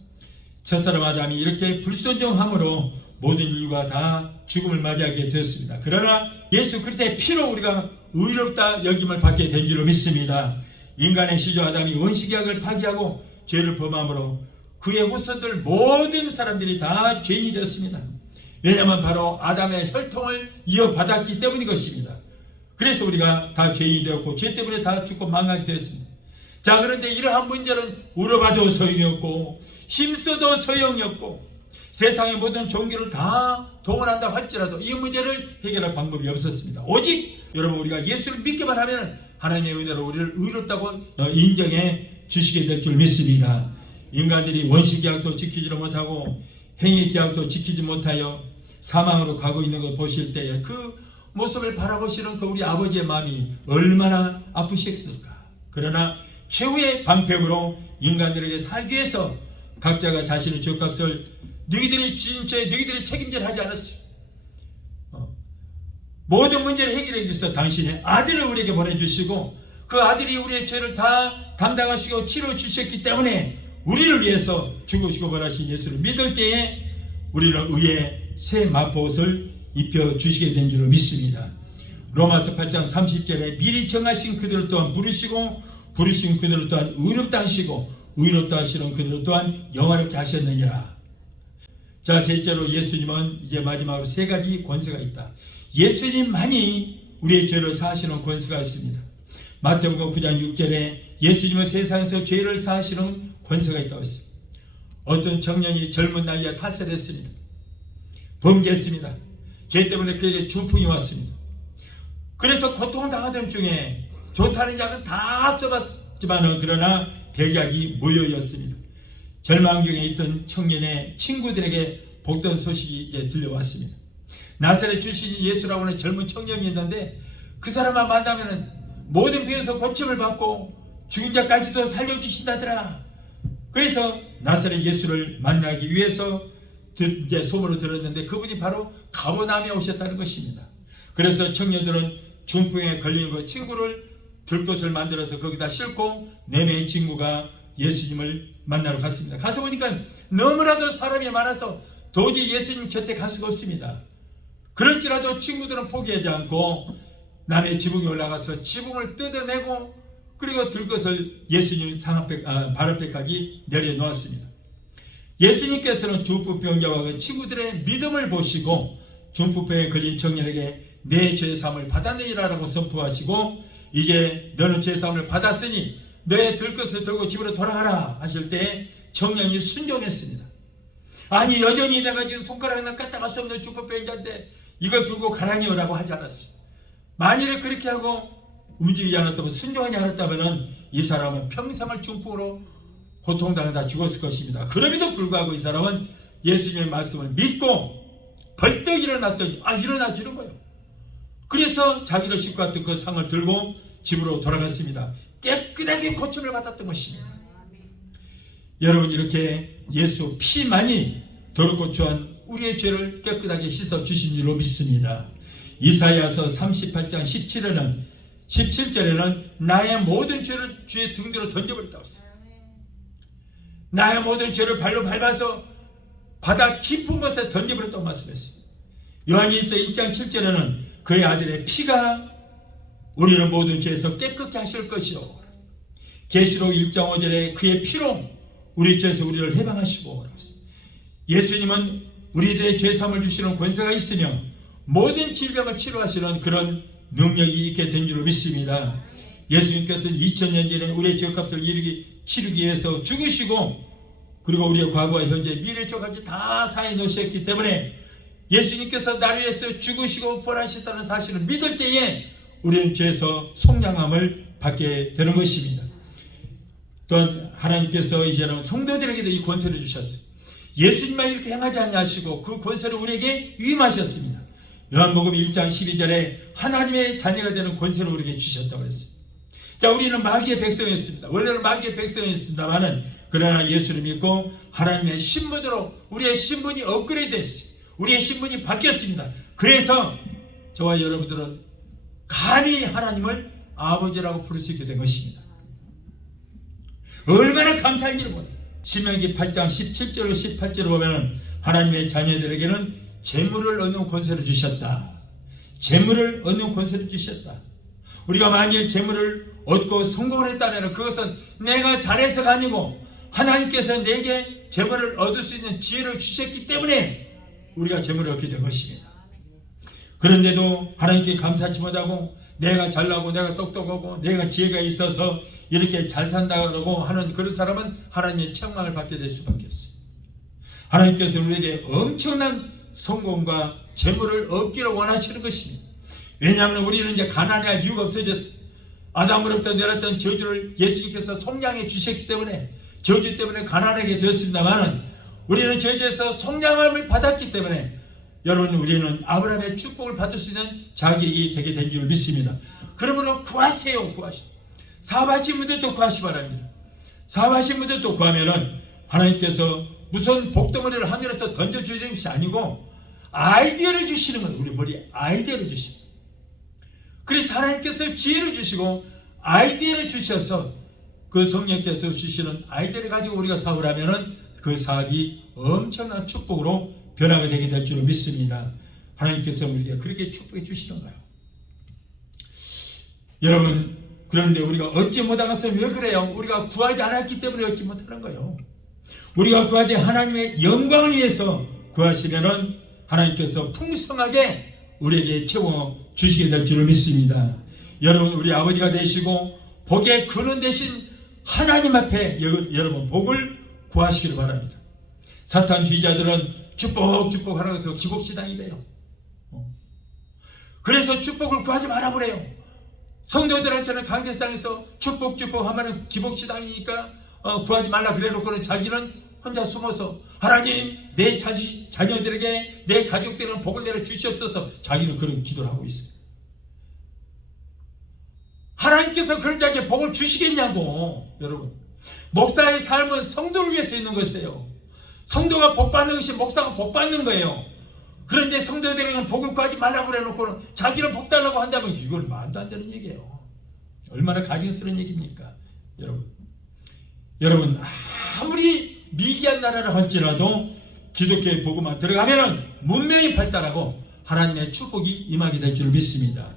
첫사람 아담이 이렇게 불순종함으로 모든 인류가 다 죽음을 맞이하게 되었습니다. 그러나 예수 그리스도의 피로 우리가 의롭다 여김을 받게 된 줄로 믿습니다. 인간의 시조 아담이 원시계약을 파기하고 죄를 범함으로 그의 후손들 모든 사람들이 다 죄인이 되었습니다. 왜냐하면 바로 아담의 혈통을 이어받았기 때문인 것입니다. 그래서 우리가 다 죄인이 되었고 죄 때문에 다 죽고 망하게 되었습니다. 자, 그런데 이러한 문제는 울어봐도 소용이 없고 힘써도 소용이 없고 세상의 모든 종교를 다 동원한다 할지라도 이 문제를 해결할 방법이 없었습니다. 오직 여러분 우리가 예수를 믿기만 하면 하나님의 은혜로 우리를 의롭다고 인정해 주시게 될 줄 믿습니다. 인간들이 원시계약도 지키지 못하고 행위계약도 지키지 못하여 사망으로 가고 있는 걸 보실 때에 그 모습을 바라보시는 그 우리 아버지의 마음이 얼마나 아프셨을까. 그러나 최후의 방법으로 인간들에게 살기 위해서 각자가 자신의 죄값을 너희들이 진짜 너희들이 책임질 하지 않았어요. 모든 문제를 해결해 주셔서 당신의 아들을 우리에게 보내주시고 그 아들이 우리의 죄를 다 감당하시고 치러 주셨기 때문에 우리를 위해서 죽으시고 벌하신 예수를 믿을 때에 우리는 의의 새 마포옷을 입혀 주시게 된 줄로 믿습니다. 로마서 8장 30절에 미리 정하신 그들을 또한 부르시고 부르신 그들을 또한 의롭다 하시고 의롭다 하시는 그들을 또한 영화롭게 하셨느니라. 자, 셋째로 예수님은 이제 마지막으로 세 가지 권세가 있다. 예수님만이 우리의 죄를 사하시는 권세가 있습니다. 마태복음 9장 6절에 예수님은 세상에서 죄를 사하시는 권세가 있다고 했습니다. 어떤 청년이 젊은 나이에 탈세를 했습니다. 범죄했습니다. 죄 때문에 그에게 중풍이 왔습니다. 그래서 고통당하던 중에 좋다는 약은 다 써봤지만 그러나 백약이 무효였습니다. 절망 중에 있던 청년의 친구들에게 복된 소식이 이제 들려왔습니다. 나사렛 출신이 예수라고 하는 젊은 청년이 있는데 그 사람만 만나면 모든 병에서 고침을 받고 죽은 자까지도 살려주신다더라. 그래서 나사렛 예수를 만나기 위해서 이제 소문을 들었는데 그분이 바로 가버나움에 오셨다는 것입니다. 그래서 청년들은 중풍에 걸리는 그 친구를 들것을 만들어서 거기다 싣고 네 명의 친구가 예수님을 만나러 갔습니다. 가서 보니까 너무나도 사람이 많아서 도저히 예수님 곁에 갈 수가 없습니다. 그럴지라도 친구들은 포기하지 않고 남의 지붕에 올라가서 지붕을 뜯어내고 그리고 들것을 예수님 발 앞에까지 내려놓았습니다. 예수님께서는 중풍병자와 그 친구들의 믿음을 보시고 중풍병에 걸린 청년에게 내 죄사함을 받았느니라라고 선포하시고 이제 너는 죄사함을 받았으니 너의 들것을 들고 집으로 돌아가라 하실 때 청년이 순종했습니다. 아니 여전히 내가 지금 손가락이나 까딱할 수 없는 중풍병자인데 이걸 들고 가라니요라고 하지 않았어요. 만일에 그렇게 하고 움직이지 않았다면 순종하지 않았다면 이 사람은 평생을 중풍으로 고통당하다 죽었을 것입니다. 그럼에도 불구하고 이 사람은 예수님의 말씀을 믿고 벌떡 일어났더니 일어나지는 거예요. 그래서 자기를 싣고 갔던 그 상을 들고 집으로 돌아갔습니다. 깨끗하게 고침을 받았던 것입니다. 여러분 이렇게 예수 피만이 더럽고 추한 우리의 죄를 깨끗하게 씻어 주신 줄로 믿습니다. 이사야서 38장 17절에는 나의 모든 죄를 주의 등 뒤로 던져버렸다고 했어요. 나의 모든 죄를 발로 밟아서 바다 깊은 곳에 던져버렸다고 말씀했습니다. 요한일서 1장 7절에는 그의 아들의 피가 우리를 모든 죄에서 깨끗게 하실 것이요 계시록 1장 5절에 그의 피로 우리 죄에서 우리를 해방하시고 예수님은 우리들의 죄사함을 주시는 권세가 있으며 모든 질병을 치료하시는 그런 능력이 있게 된 줄로 믿습니다. 예수님께서는 2000년 전에 우리의 죄값을 치르기 위해서 죽으시고 그리고 우리의 과거와 현재 미래 쪽까지 다 사해 놓으셨기 때문에 예수님께서 나를 위해서 죽으시고 부활하셨다는 사실을 믿을 때에 우리는 죄에서 속량함을 받게 되는 것입니다. 또한 하나님께서 이제는 성도들에게도 이 권세를 주셨어요. 예수님만 이렇게 행하지 않냐 하시고 그 권세를 우리에게 위임하셨습니다. 요한복음 1장 12절에 하나님의 자녀가 되는 권세를 우리에게 주셨다고 그랬어요. 자, 우리는 마귀의 백성이었습니다. 원래는 마귀의 백성이었습니다만은 그러나 예수를 믿고 하나님의 신분으로 우리의 신분이 업그레이드 됐어요. 우리의 신분이 바뀌었습니다. 그래서 저와 여러분들은 감히 하나님을 아버지라고 부를 수 있게 된 것입니다. 얼마나 감사한지를 몰라요. 신명기 8장 17절 18절을 보면 하나님의 자녀들에게는 재물을 얻는 권세를 주셨다. 재물을 얻는 권세를 주셨다. 우리가 만일 재물을 얻고 성공을 했다면 그것은 내가 잘해서가 아니고 하나님께서 내게 재물을 얻을 수 있는 지혜를 주셨기 때문에 우리가 재물을 얻게 된 것입니다. 그런데도 하나님께 감사하지 못하고 내가 잘나고 내가 똑똑하고 내가 지혜가 있어서 이렇게 잘 산다고 하는 그런 사람은 하나님의 책망을 받게 될 수밖에 없어요. 하나님께서 우리에게 엄청난 성공과 재물을 얻기를 원하시는 것입니다. 왜냐하면 우리는 이제 가난해할 이유가 없어졌어요. 아담으로부터 내렸던 저주를 예수님께서 속량해 주셨기 때문에 저주 때문에 가난하게 되었습니다만 우리는 저주에서 속량함을 받았기 때문에 여러분 우리는 아브라함의 축복을 받을 수 있는 자격이 되게 된 줄 믿습니다. 그러므로 구하세요. 구하세요. 사업하신 분들도 구하시 바랍니다. 사업하신 분들도 구하면은 하나님께서 무슨 복덩어리를 하늘에서 던져주는 것이 아니고 아이디어를 주시는 거예요. 우리 머리에 아이디어를 주시는 거예요. 그래서 하나님께서 지혜를 주시고 아이디어를 주셔서 그 성령께서 주시는 아이디어를 가지고 우리가 사업을 하면은 그 사업이 엄청난 축복으로 변화가 되게 될 줄로 믿습니다. 하나님께서 우리에게 그렇게 축복해 주시는 거예요. 여러분, 그런데 우리가 얻지 못한 것은 왜 그래요? 우리가 구하지 않았기 때문에 얻지 못하는 거예요. 우리가 구하되 하나님의 영광을 위해서 구하시면은 하나님께서 풍성하게 우리에게 채워 주시게 될 줄을 믿습니다. 여러분, 우리 아버지가 되시고 복의 근원 되신 하나님 앞에 여러분 복을 구하시기를 바랍니다. 사탄주의자들은 축복 하라고 기복신앙이래요. 그래서 축복을 구하지 말아 그래요. 성도들한테는 강대상에서 축복 하면은 기복신앙이니까 구하지 말라 그래놓고는 자기는 혼자 숨어서 하나님 내 자녀들에게 내 가족들은 복을 내려 주시옵소서 자기는 그런 기도를 하고 있어요. 하나님께서 그런 자에게 복을 주시겠냐고. 여러분, 목사의 삶은 성도를 위해서 있는 것이에요. 성도가 복받는 것이 목사가 복받는 거예요. 그런데 성도들에게는 복을 구하지 말라고 그래놓고는 자기는 복 달라고 한다면 이건 말도 안 되는 얘기예요. 얼마나 가증스러운 얘기입니까? 여러분 아무리 미개한 나라를 할지라도 기독교의 복음만 들어가면은 문명이 발달하고 하나님의 축복이 임하게 될 줄 믿습니다.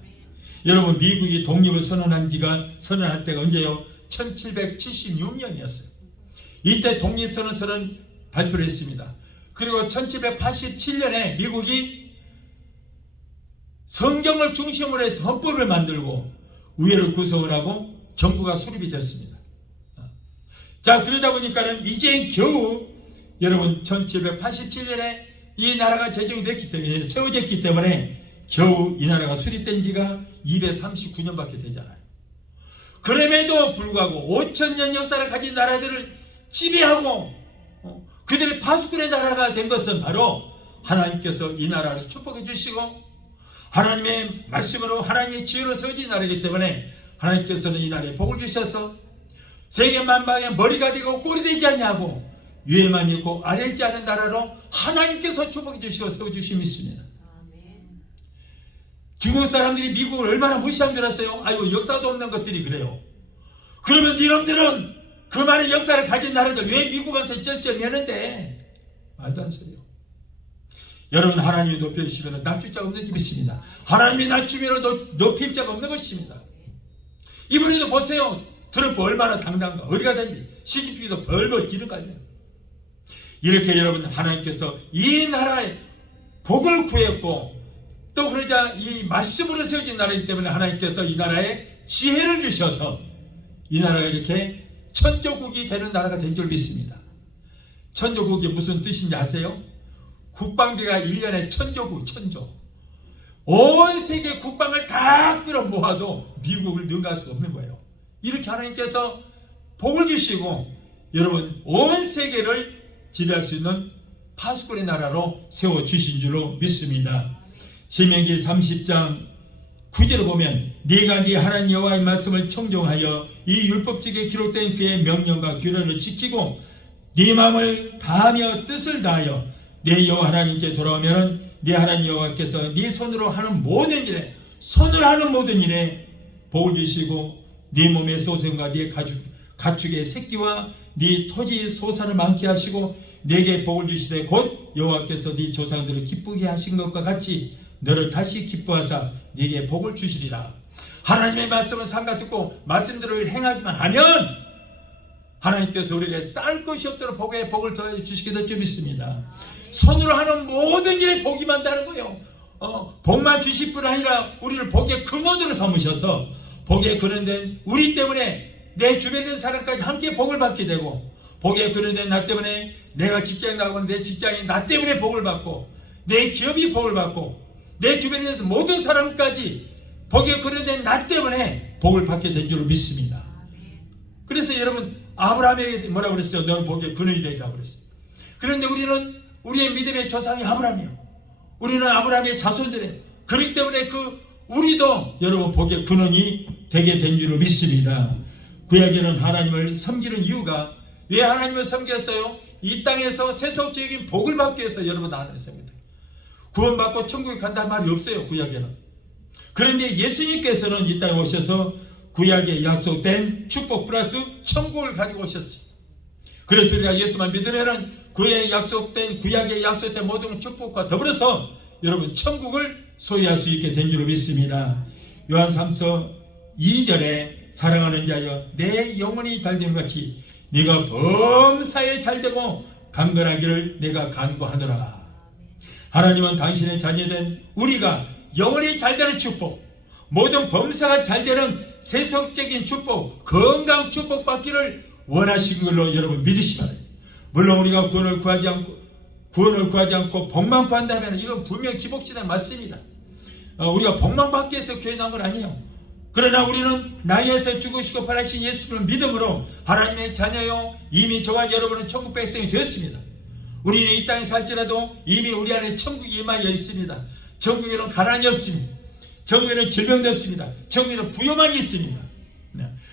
여러분, 미국이 독립을 선언할 때가 언제요? 1776년이었어요. 이때 독립선언서를 발표를 했습니다. 그리고 1787년에 미국이 성경을 중심으로 해서 헌법을 만들고 의회를 구성을 하고 정부가 수립이 됐습니다. 자, 그러다 보니까는 이제 겨우 여러분 1787년에 이 나라가 제정됐기 때문에 세워졌기 때문에 겨우 이 나라가 수립된 지가 239년밖에 되잖아요. 그럼에도 불구하고 5000년 역사를 가진 나라들을 지배하고 그들의 파수꾼의 나라가 된 것은 바로 하나님께서 이 나라를 축복해 주시고 하나님의 말씀으로 하나님의 지혜로 세워진 나라이기 때문에 하나님께서는 이 나라에 복을 주셔서 세계 만방의 머리가 되고 꼴이 되지 않냐고 위에만 있고 아래에 있지 않은 나라로 하나님께서 축복해 주시고 세워주심이 있습니다. 중국 사람들이 미국을 얼마나 무시한 줄 아세요? 아이고, 역사도 없는 것들이 그래요. 그러면 이놈들은 그 많은 역사를 가진 나라들 왜 미국한테 쩔쩔매는데? 말도 안 소리요. 여러분, 하나님이 높여주시면 낮출 자가 없는 게 믿습니다. 하나님이 낮추면 높일 자가 없는 것입니다. 이번에도 보세요. 트럼프 얼마나 당당한가. 어디 가든지 시진핑도 벌벌 기를 가요. 이렇게 여러분, 하나님께서 이 나라에 복을 구했고 또 그러자 이 말씀으로 세워진 나라이기 때문에 하나님께서 이 나라에 지혜를 주셔서 이 나라가 이렇게 천조국이 되는 나라가 된 줄 믿습니다. 천조국이 무슨 뜻인지 아세요? 국방비가 1년에 천조국, 천조. 온 세계 국방을 다 끌어 모아도 미국을 능가할 수 없는 거예요. 이렇게 하나님께서 복을 주시고 여러분 온 세계를 지배할 수 있는 파수꾼의 나라로 세워주신 줄로 믿습니다. 신명기 30장 9절을 보면 네가 네 하나님 여호와의 말씀을 청종하여 이 율법책에 기록된 그의 명령과 규례를 지키고 네 마음을 다하며 뜻을 다하여 네 여호와 하나님께 돌아오면 네 하나님 여호와께서 네 손으로 하는 모든 일에 복을 주시고 네 몸의 소생과 네 가축의 새끼와 네 토지 소산을 많게 하시고 네게 복을 주시되 곧 여호와께서 네 조상들을 기쁘게 하신 것과 같이 너를 다시 기뻐하사 네게 복을 주시리라. 하나님의 말씀을 삼가 듣고 말씀대로 행하기만 하면 하나님께서 우리에게 쌀 것이 없도록 복을 더해 주시게 될 줄 믿습니다. 손으로 하는 모든 일에 복이 많다는 거예요. 복만 주실 뿐 아니라 우리를 복의 근원으로 삼으셔서 복의 근원된 우리 때문에 내 주변에 있는 사람까지 함께 복을 받게 되고 복의 근원된 나 때문에 내가 직장에 나가면 내 직장이 나 때문에 복을 받고 내 기업이 복을 받고 내 주변에 있는 모든 사람까지 복의 근원된 나 때문에 복을 받게 된 줄 믿습니다. 그래서 여러분 아브라함에게 뭐라고 그랬어요? 너는 복의 근원이 되리라고 그랬어요. 그런데 우리는 우리의 믿음의 조상이 아브라함이요. 우리는 아브라함의 자손들이에요. 그렇기 때문에 우리도 여러분 복의 근원이 되게 된 줄로 믿습니다. 구약에는 하나님을 섬기는 이유가, 왜 하나님을 섬겼어요? 이 땅에서 세속적인 복을 받기 위해서 여러분 하나님을 섬깁니다. 구원받고 천국에 간다는 말이 없어요, 구약에는. 그런데 예수님께서는 이 땅에 오셔서 구약에 약속된 축복 플러스 천국을 가지고 오셨어요. 그래서 우리가 예수만 믿으면은 구약에 약속된 모든 축복과 더불어서 여러분 천국을 소유할 수 있게 된 줄로 믿습니다. 요한 3서 2절에 사랑하는 자여 내 영혼이 잘됨 같이 네가 범사에 잘되고 강건하기를 내가 간구하노라. 하나님은 당신의 자녀된 우리가 영혼이 잘되는 축복, 모든 범사가 잘되는 세속적인 축복, 건강 축복 받기를 원하시는 걸로 여러분 믿으시기 바랍니다. 물론 우리가 구원을 구하지 않고 복만 구한다면 이건 분명 기복신앙 맞습니다. 우리가 복만 받기 위해서 교회 나온 건 아니에요. 그러나 우리는 나이에서 죽으시고 부활하신 예수를 믿음으로 하나님의 자녀요, 이미 저와 여러분은 천국 백성이 되었습니다. 우리는 이 땅에 살지라도 이미 우리 안에 천국이 임하여 있습니다. 천국에는 가난이 없습니다. 천국에는 질병도 없습니다. 천국에는 부요만 있습니다.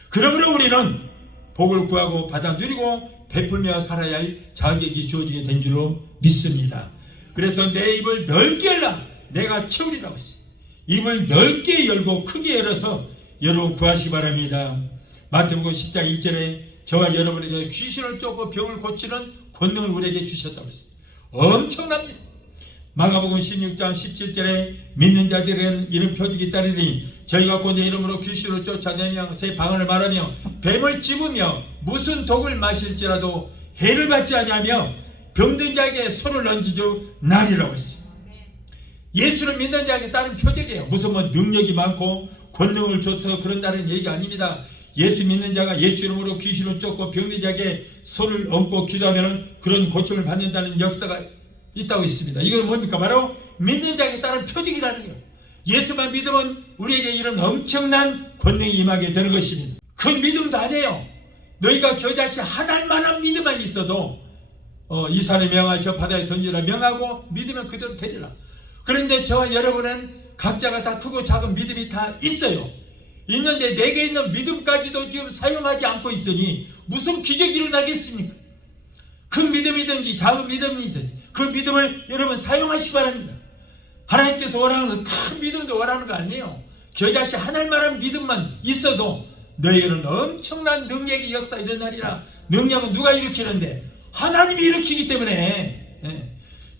그러므로 우리는 복을 구하고 받아 누리고 베풀며 살아야 할 자격이 주어지게 된 줄로 믿습니다. 그래서 내 입을 넓게 열라 내가 채우리라고 했어요. 입을 넓게 열고 크게 열어서 여러분 구하시기 바랍니다. 마태복음 10장 1절에 저와 여러분에게 귀신을 쫓고 병을 고치는 권능을 우리에게 주셨다고 했어요. 엄청납니다. 마가복음 16장 17절에 믿는 자들에게는 이런 표적이 따르니 저희가 곧 내 이름으로 귀신을 쫓아내며 새 방언을 말하며 뱀을 찝으며 무슨 독을 마실지라도 해를 받지 아니하며 병든 자에게 손을 얹으려 나리라고 했어요. 예수를 믿는 자에게 따른 표적이에요. 무슨 뭐 능력이 많고 권능을 줘서 그런다는 얘기 아닙니다. 예수 믿는 자가 예수 이름으로 귀신을 쫓고 병든 자에게 손을 얹고 기도하면 그런 고침을 받는다는 역사가 있다고 있습니다. 이건 뭡니까? 바로 믿는 자에게 따른 표적이라는 거예요. 예수만 믿으면 우리에게 이런 엄청난 권능이 임하게 되는 것입니다. 그 믿음도 아니에요. 너희가 겨자씨 하나만한 믿음만 있어도 이 산에 명하여 저 바다에 던지라 명하고 믿으면 그대로 되리라. 그런데 저와 여러분은 각자가 다 크고 작은 믿음이 다 있어요. 있는데 내게 있는 믿음까지도 지금 사용하지 않고 있으니 무슨 기적이 일어나겠습니까? 큰 믿음이든지 작은 믿음이든지 그 믿음을 여러분 사용하시기 바랍니다. 하나님께서 원하는 건 큰 믿음도 원하는 거 아니에요. 겨자씨 하나만한 믿음만 있어도 너희는 엄청난 능력의 역사 일어나리라. 능력은 누가 일으키는데? 하나님이 일으키기 때문에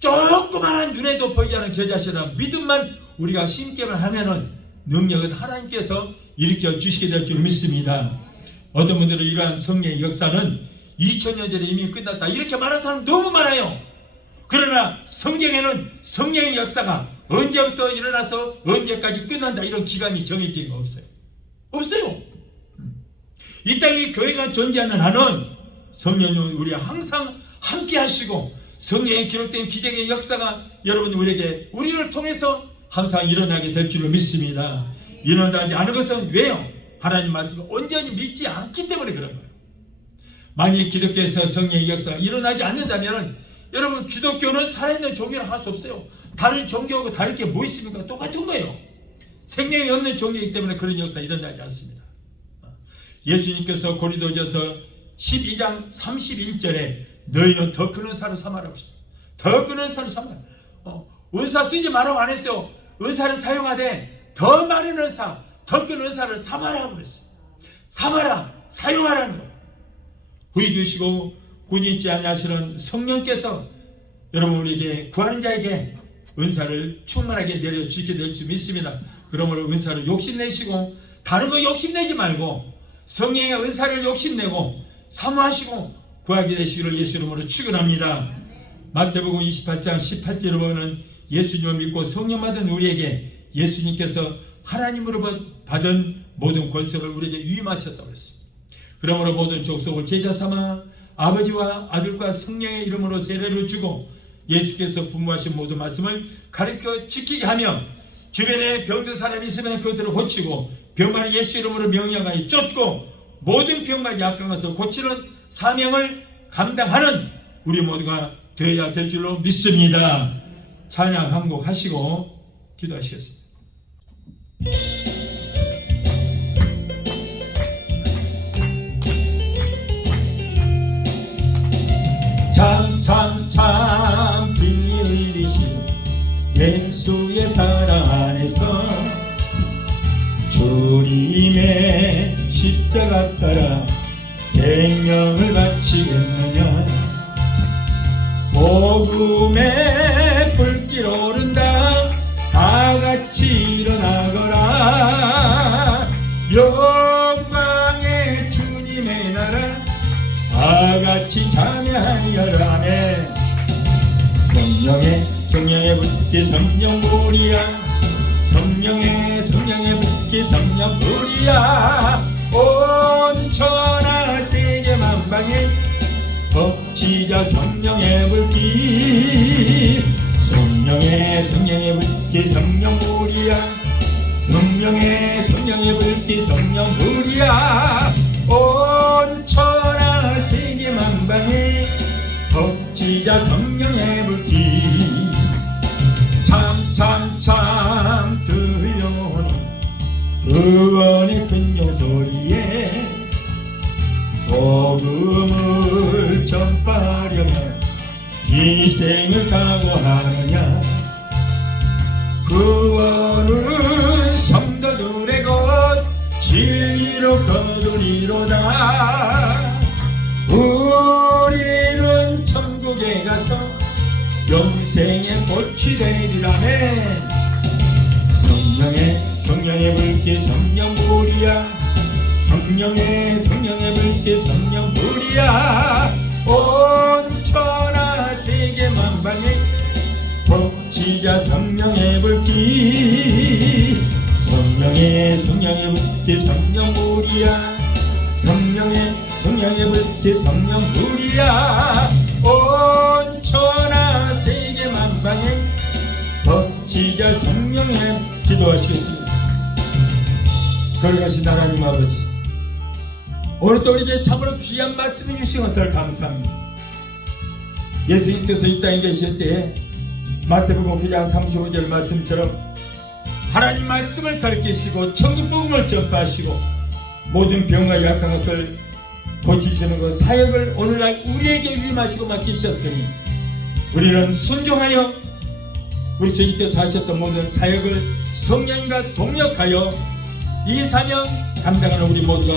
조그만한 눈에도 보이지 않는 겨자씨라는 믿음만 우리가 심기만 하면은 능력은 하나님께서 일으켜 주시게 될 줄 믿습니다. 어떤 분들은 이러한 성령의 역사는 2000년 전에 이미 끝났다 이렇게 말하는 사람 너무 많아요. 그러나 성경에는 성령의 역사가 언제부터 일어나서 언제까지 끝난다 이런 기간이 정해진 거 없어요. 없어요. 이 땅에 교회가 존재하는 한은 성령은 우리와 항상 함께 하시고 성령에 기록된 기적의 역사가 여러분 우리를 통해서 항상 일어나게 될 줄로 믿습니다. 일어나지 않은 것은 왜요? 하나님 말씀을 온전히 믿지 않기 때문에 그런 거예요. 만약 기독교에서 성령의 역사가 일어나지 않는다면 여러분 기독교는 살아있는 종교라 할 수 없어요. 다른 종교하고 다를 게 뭐 있습니까? 똑같은 거예요. 생명이 없는 종교이기 때문에 그런 역사가 일어나지 않습니다. 예수님께서 고린도전서 12장 31절에 너희는 더 큰 은사를 삼아라고 했어요. 더 큰 은사를 삼아라. 은사 쓰지 말라고 안 했어요. 은사를 사용하되 더 많은 은사, 더 큰 은사를 삼아라고 그랬어요. 삼아라, 사용하라는 거예요. 후히 주시고 군이 있지 아니하시는 성령께서 여러분 우리에게 구하는 자에게 은사를 충만하게 내려주시게 될 줄 믿습니다. 그러므로 은사를 욕심내시고 다른 거 욕심내지 말고 성령의 은사를 욕심내고 사모하시고 구하게 되시기를 예수 이름으로 축원합니다. 마태복음 28장 18절에 보면 예수님을 믿고 성령 받은 우리에게 예수님께서 하나님으로 받은 모든 권세를 우리에게 위임하셨다고 했습니다. 그러므로 모든 족속을 제자 삼아 아버지와 아들과 성령의 이름으로 세례를 주고 예수께서 분부하신 모든 말씀을 가르쳐 지키게 하며 주변에 병든 사람이 있으면 그들을 고치고 병만을 예수 이름으로 명령하여 쫓고 모든 병과 약한 것을 고치는 사명을 감당하는 우리 모두가 되어야 될 줄로 믿습니다. 찬양 한 곡 하시고 기도하시겠습니다. 우리의 사랑 안에서 주님의 십자가 따라 생명을 바치겠느냐. 복음의 불길 오른다 다같이 일어나거라. 영광의 주님의 나라 다같이 찬양하여라. 아멘. 성령의 불길 성령불이야. 성령의 불길 성령불이야. 온 천하 세계 만방에 덮치자 성령의 불길. 성령의 불길 성령불이야. 성령의 불길 성령불이야. 온 천하 세계 만방에 덮치자 성령의 불길. 참 들려오는 구원의 큰 용소리에 복음을 전파하려면 희생을 각오하느냐. 구원은 성도들의 것 진리로 거두리로다. 우리는 천국에 가서 영생의 꽃이 되리라네. 성령의 불길 성령불이야. 성령의 불길 성령불이야. 온 천하 세계 만방에 덮치자 성령의 불길. 성령의 불길 성령불이야. 성령의 불길 성령불이야. 온 천하 세계 만방에 덮치자 성령의. 기도하시겠습니다. 거룩하신 하나님 아버지, 오늘 또 우리에게 참으로 귀한 말씀을 주신 것을 감사합니다. 예수님께서 이 땅에 계실 때에 마태복음 9장 35절 말씀처럼 하나님 말씀을 가르치시고 천국복음을 전파하시고 모든 병과 약한 것을 고치시는 그 사역을 오늘날 우리에게 위임하시고 맡기셨으니 우리는 순종하여 우리 주님께서 하셨던 모든 사역을 성령과 동력하여 이 사명 감당하는 우리 모두가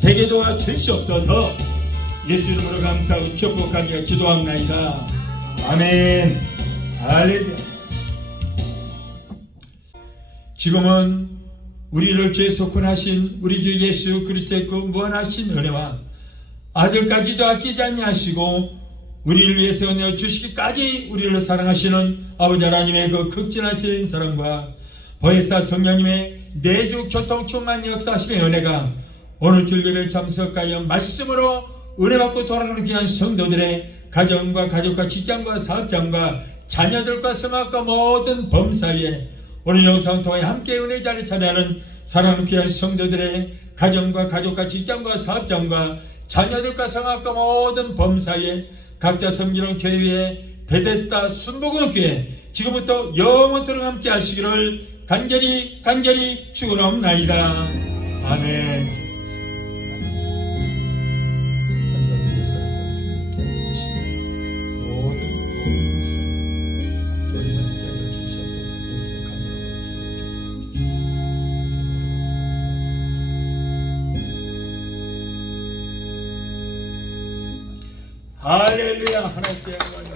되게 도와 주시옵소서. 예수 이름으로 감사하고 축복하며 기도합니다. 아멘. 할렐루야. 지금은 우리를 죄 속건하신 우리 주 예수 그리스도의 그 무한하신 은혜와 아들까지도 아끼지 아니하시고 우리를 위해서 은혜 주시기까지 우리를 사랑하시는 아버지 하나님의 그 극진하신 사랑과 보혜사 성령님의 내주 교통 충만 역사하심의 은혜가 오늘 줄 예배 참석하여 말씀으로 은혜받고 돌아가는 귀한 성도들의 가정과 가족과 직장과 사업장과 자녀들과 성악과 모든 범사위에 오늘 영상 통해 함께 은혜 자리에 참여하는 사랑하는 귀한 성도들의 가정과 가족과 직장과 사업장과 자녀들과 성악과 모든 범사위에 각자 섬기는 교회에 베데스다 순복음교회 지금부터 영원토록 함께 하시기를 간절히 축원하옵나이다. 아멘. 할렐루야. 하나님께 영광.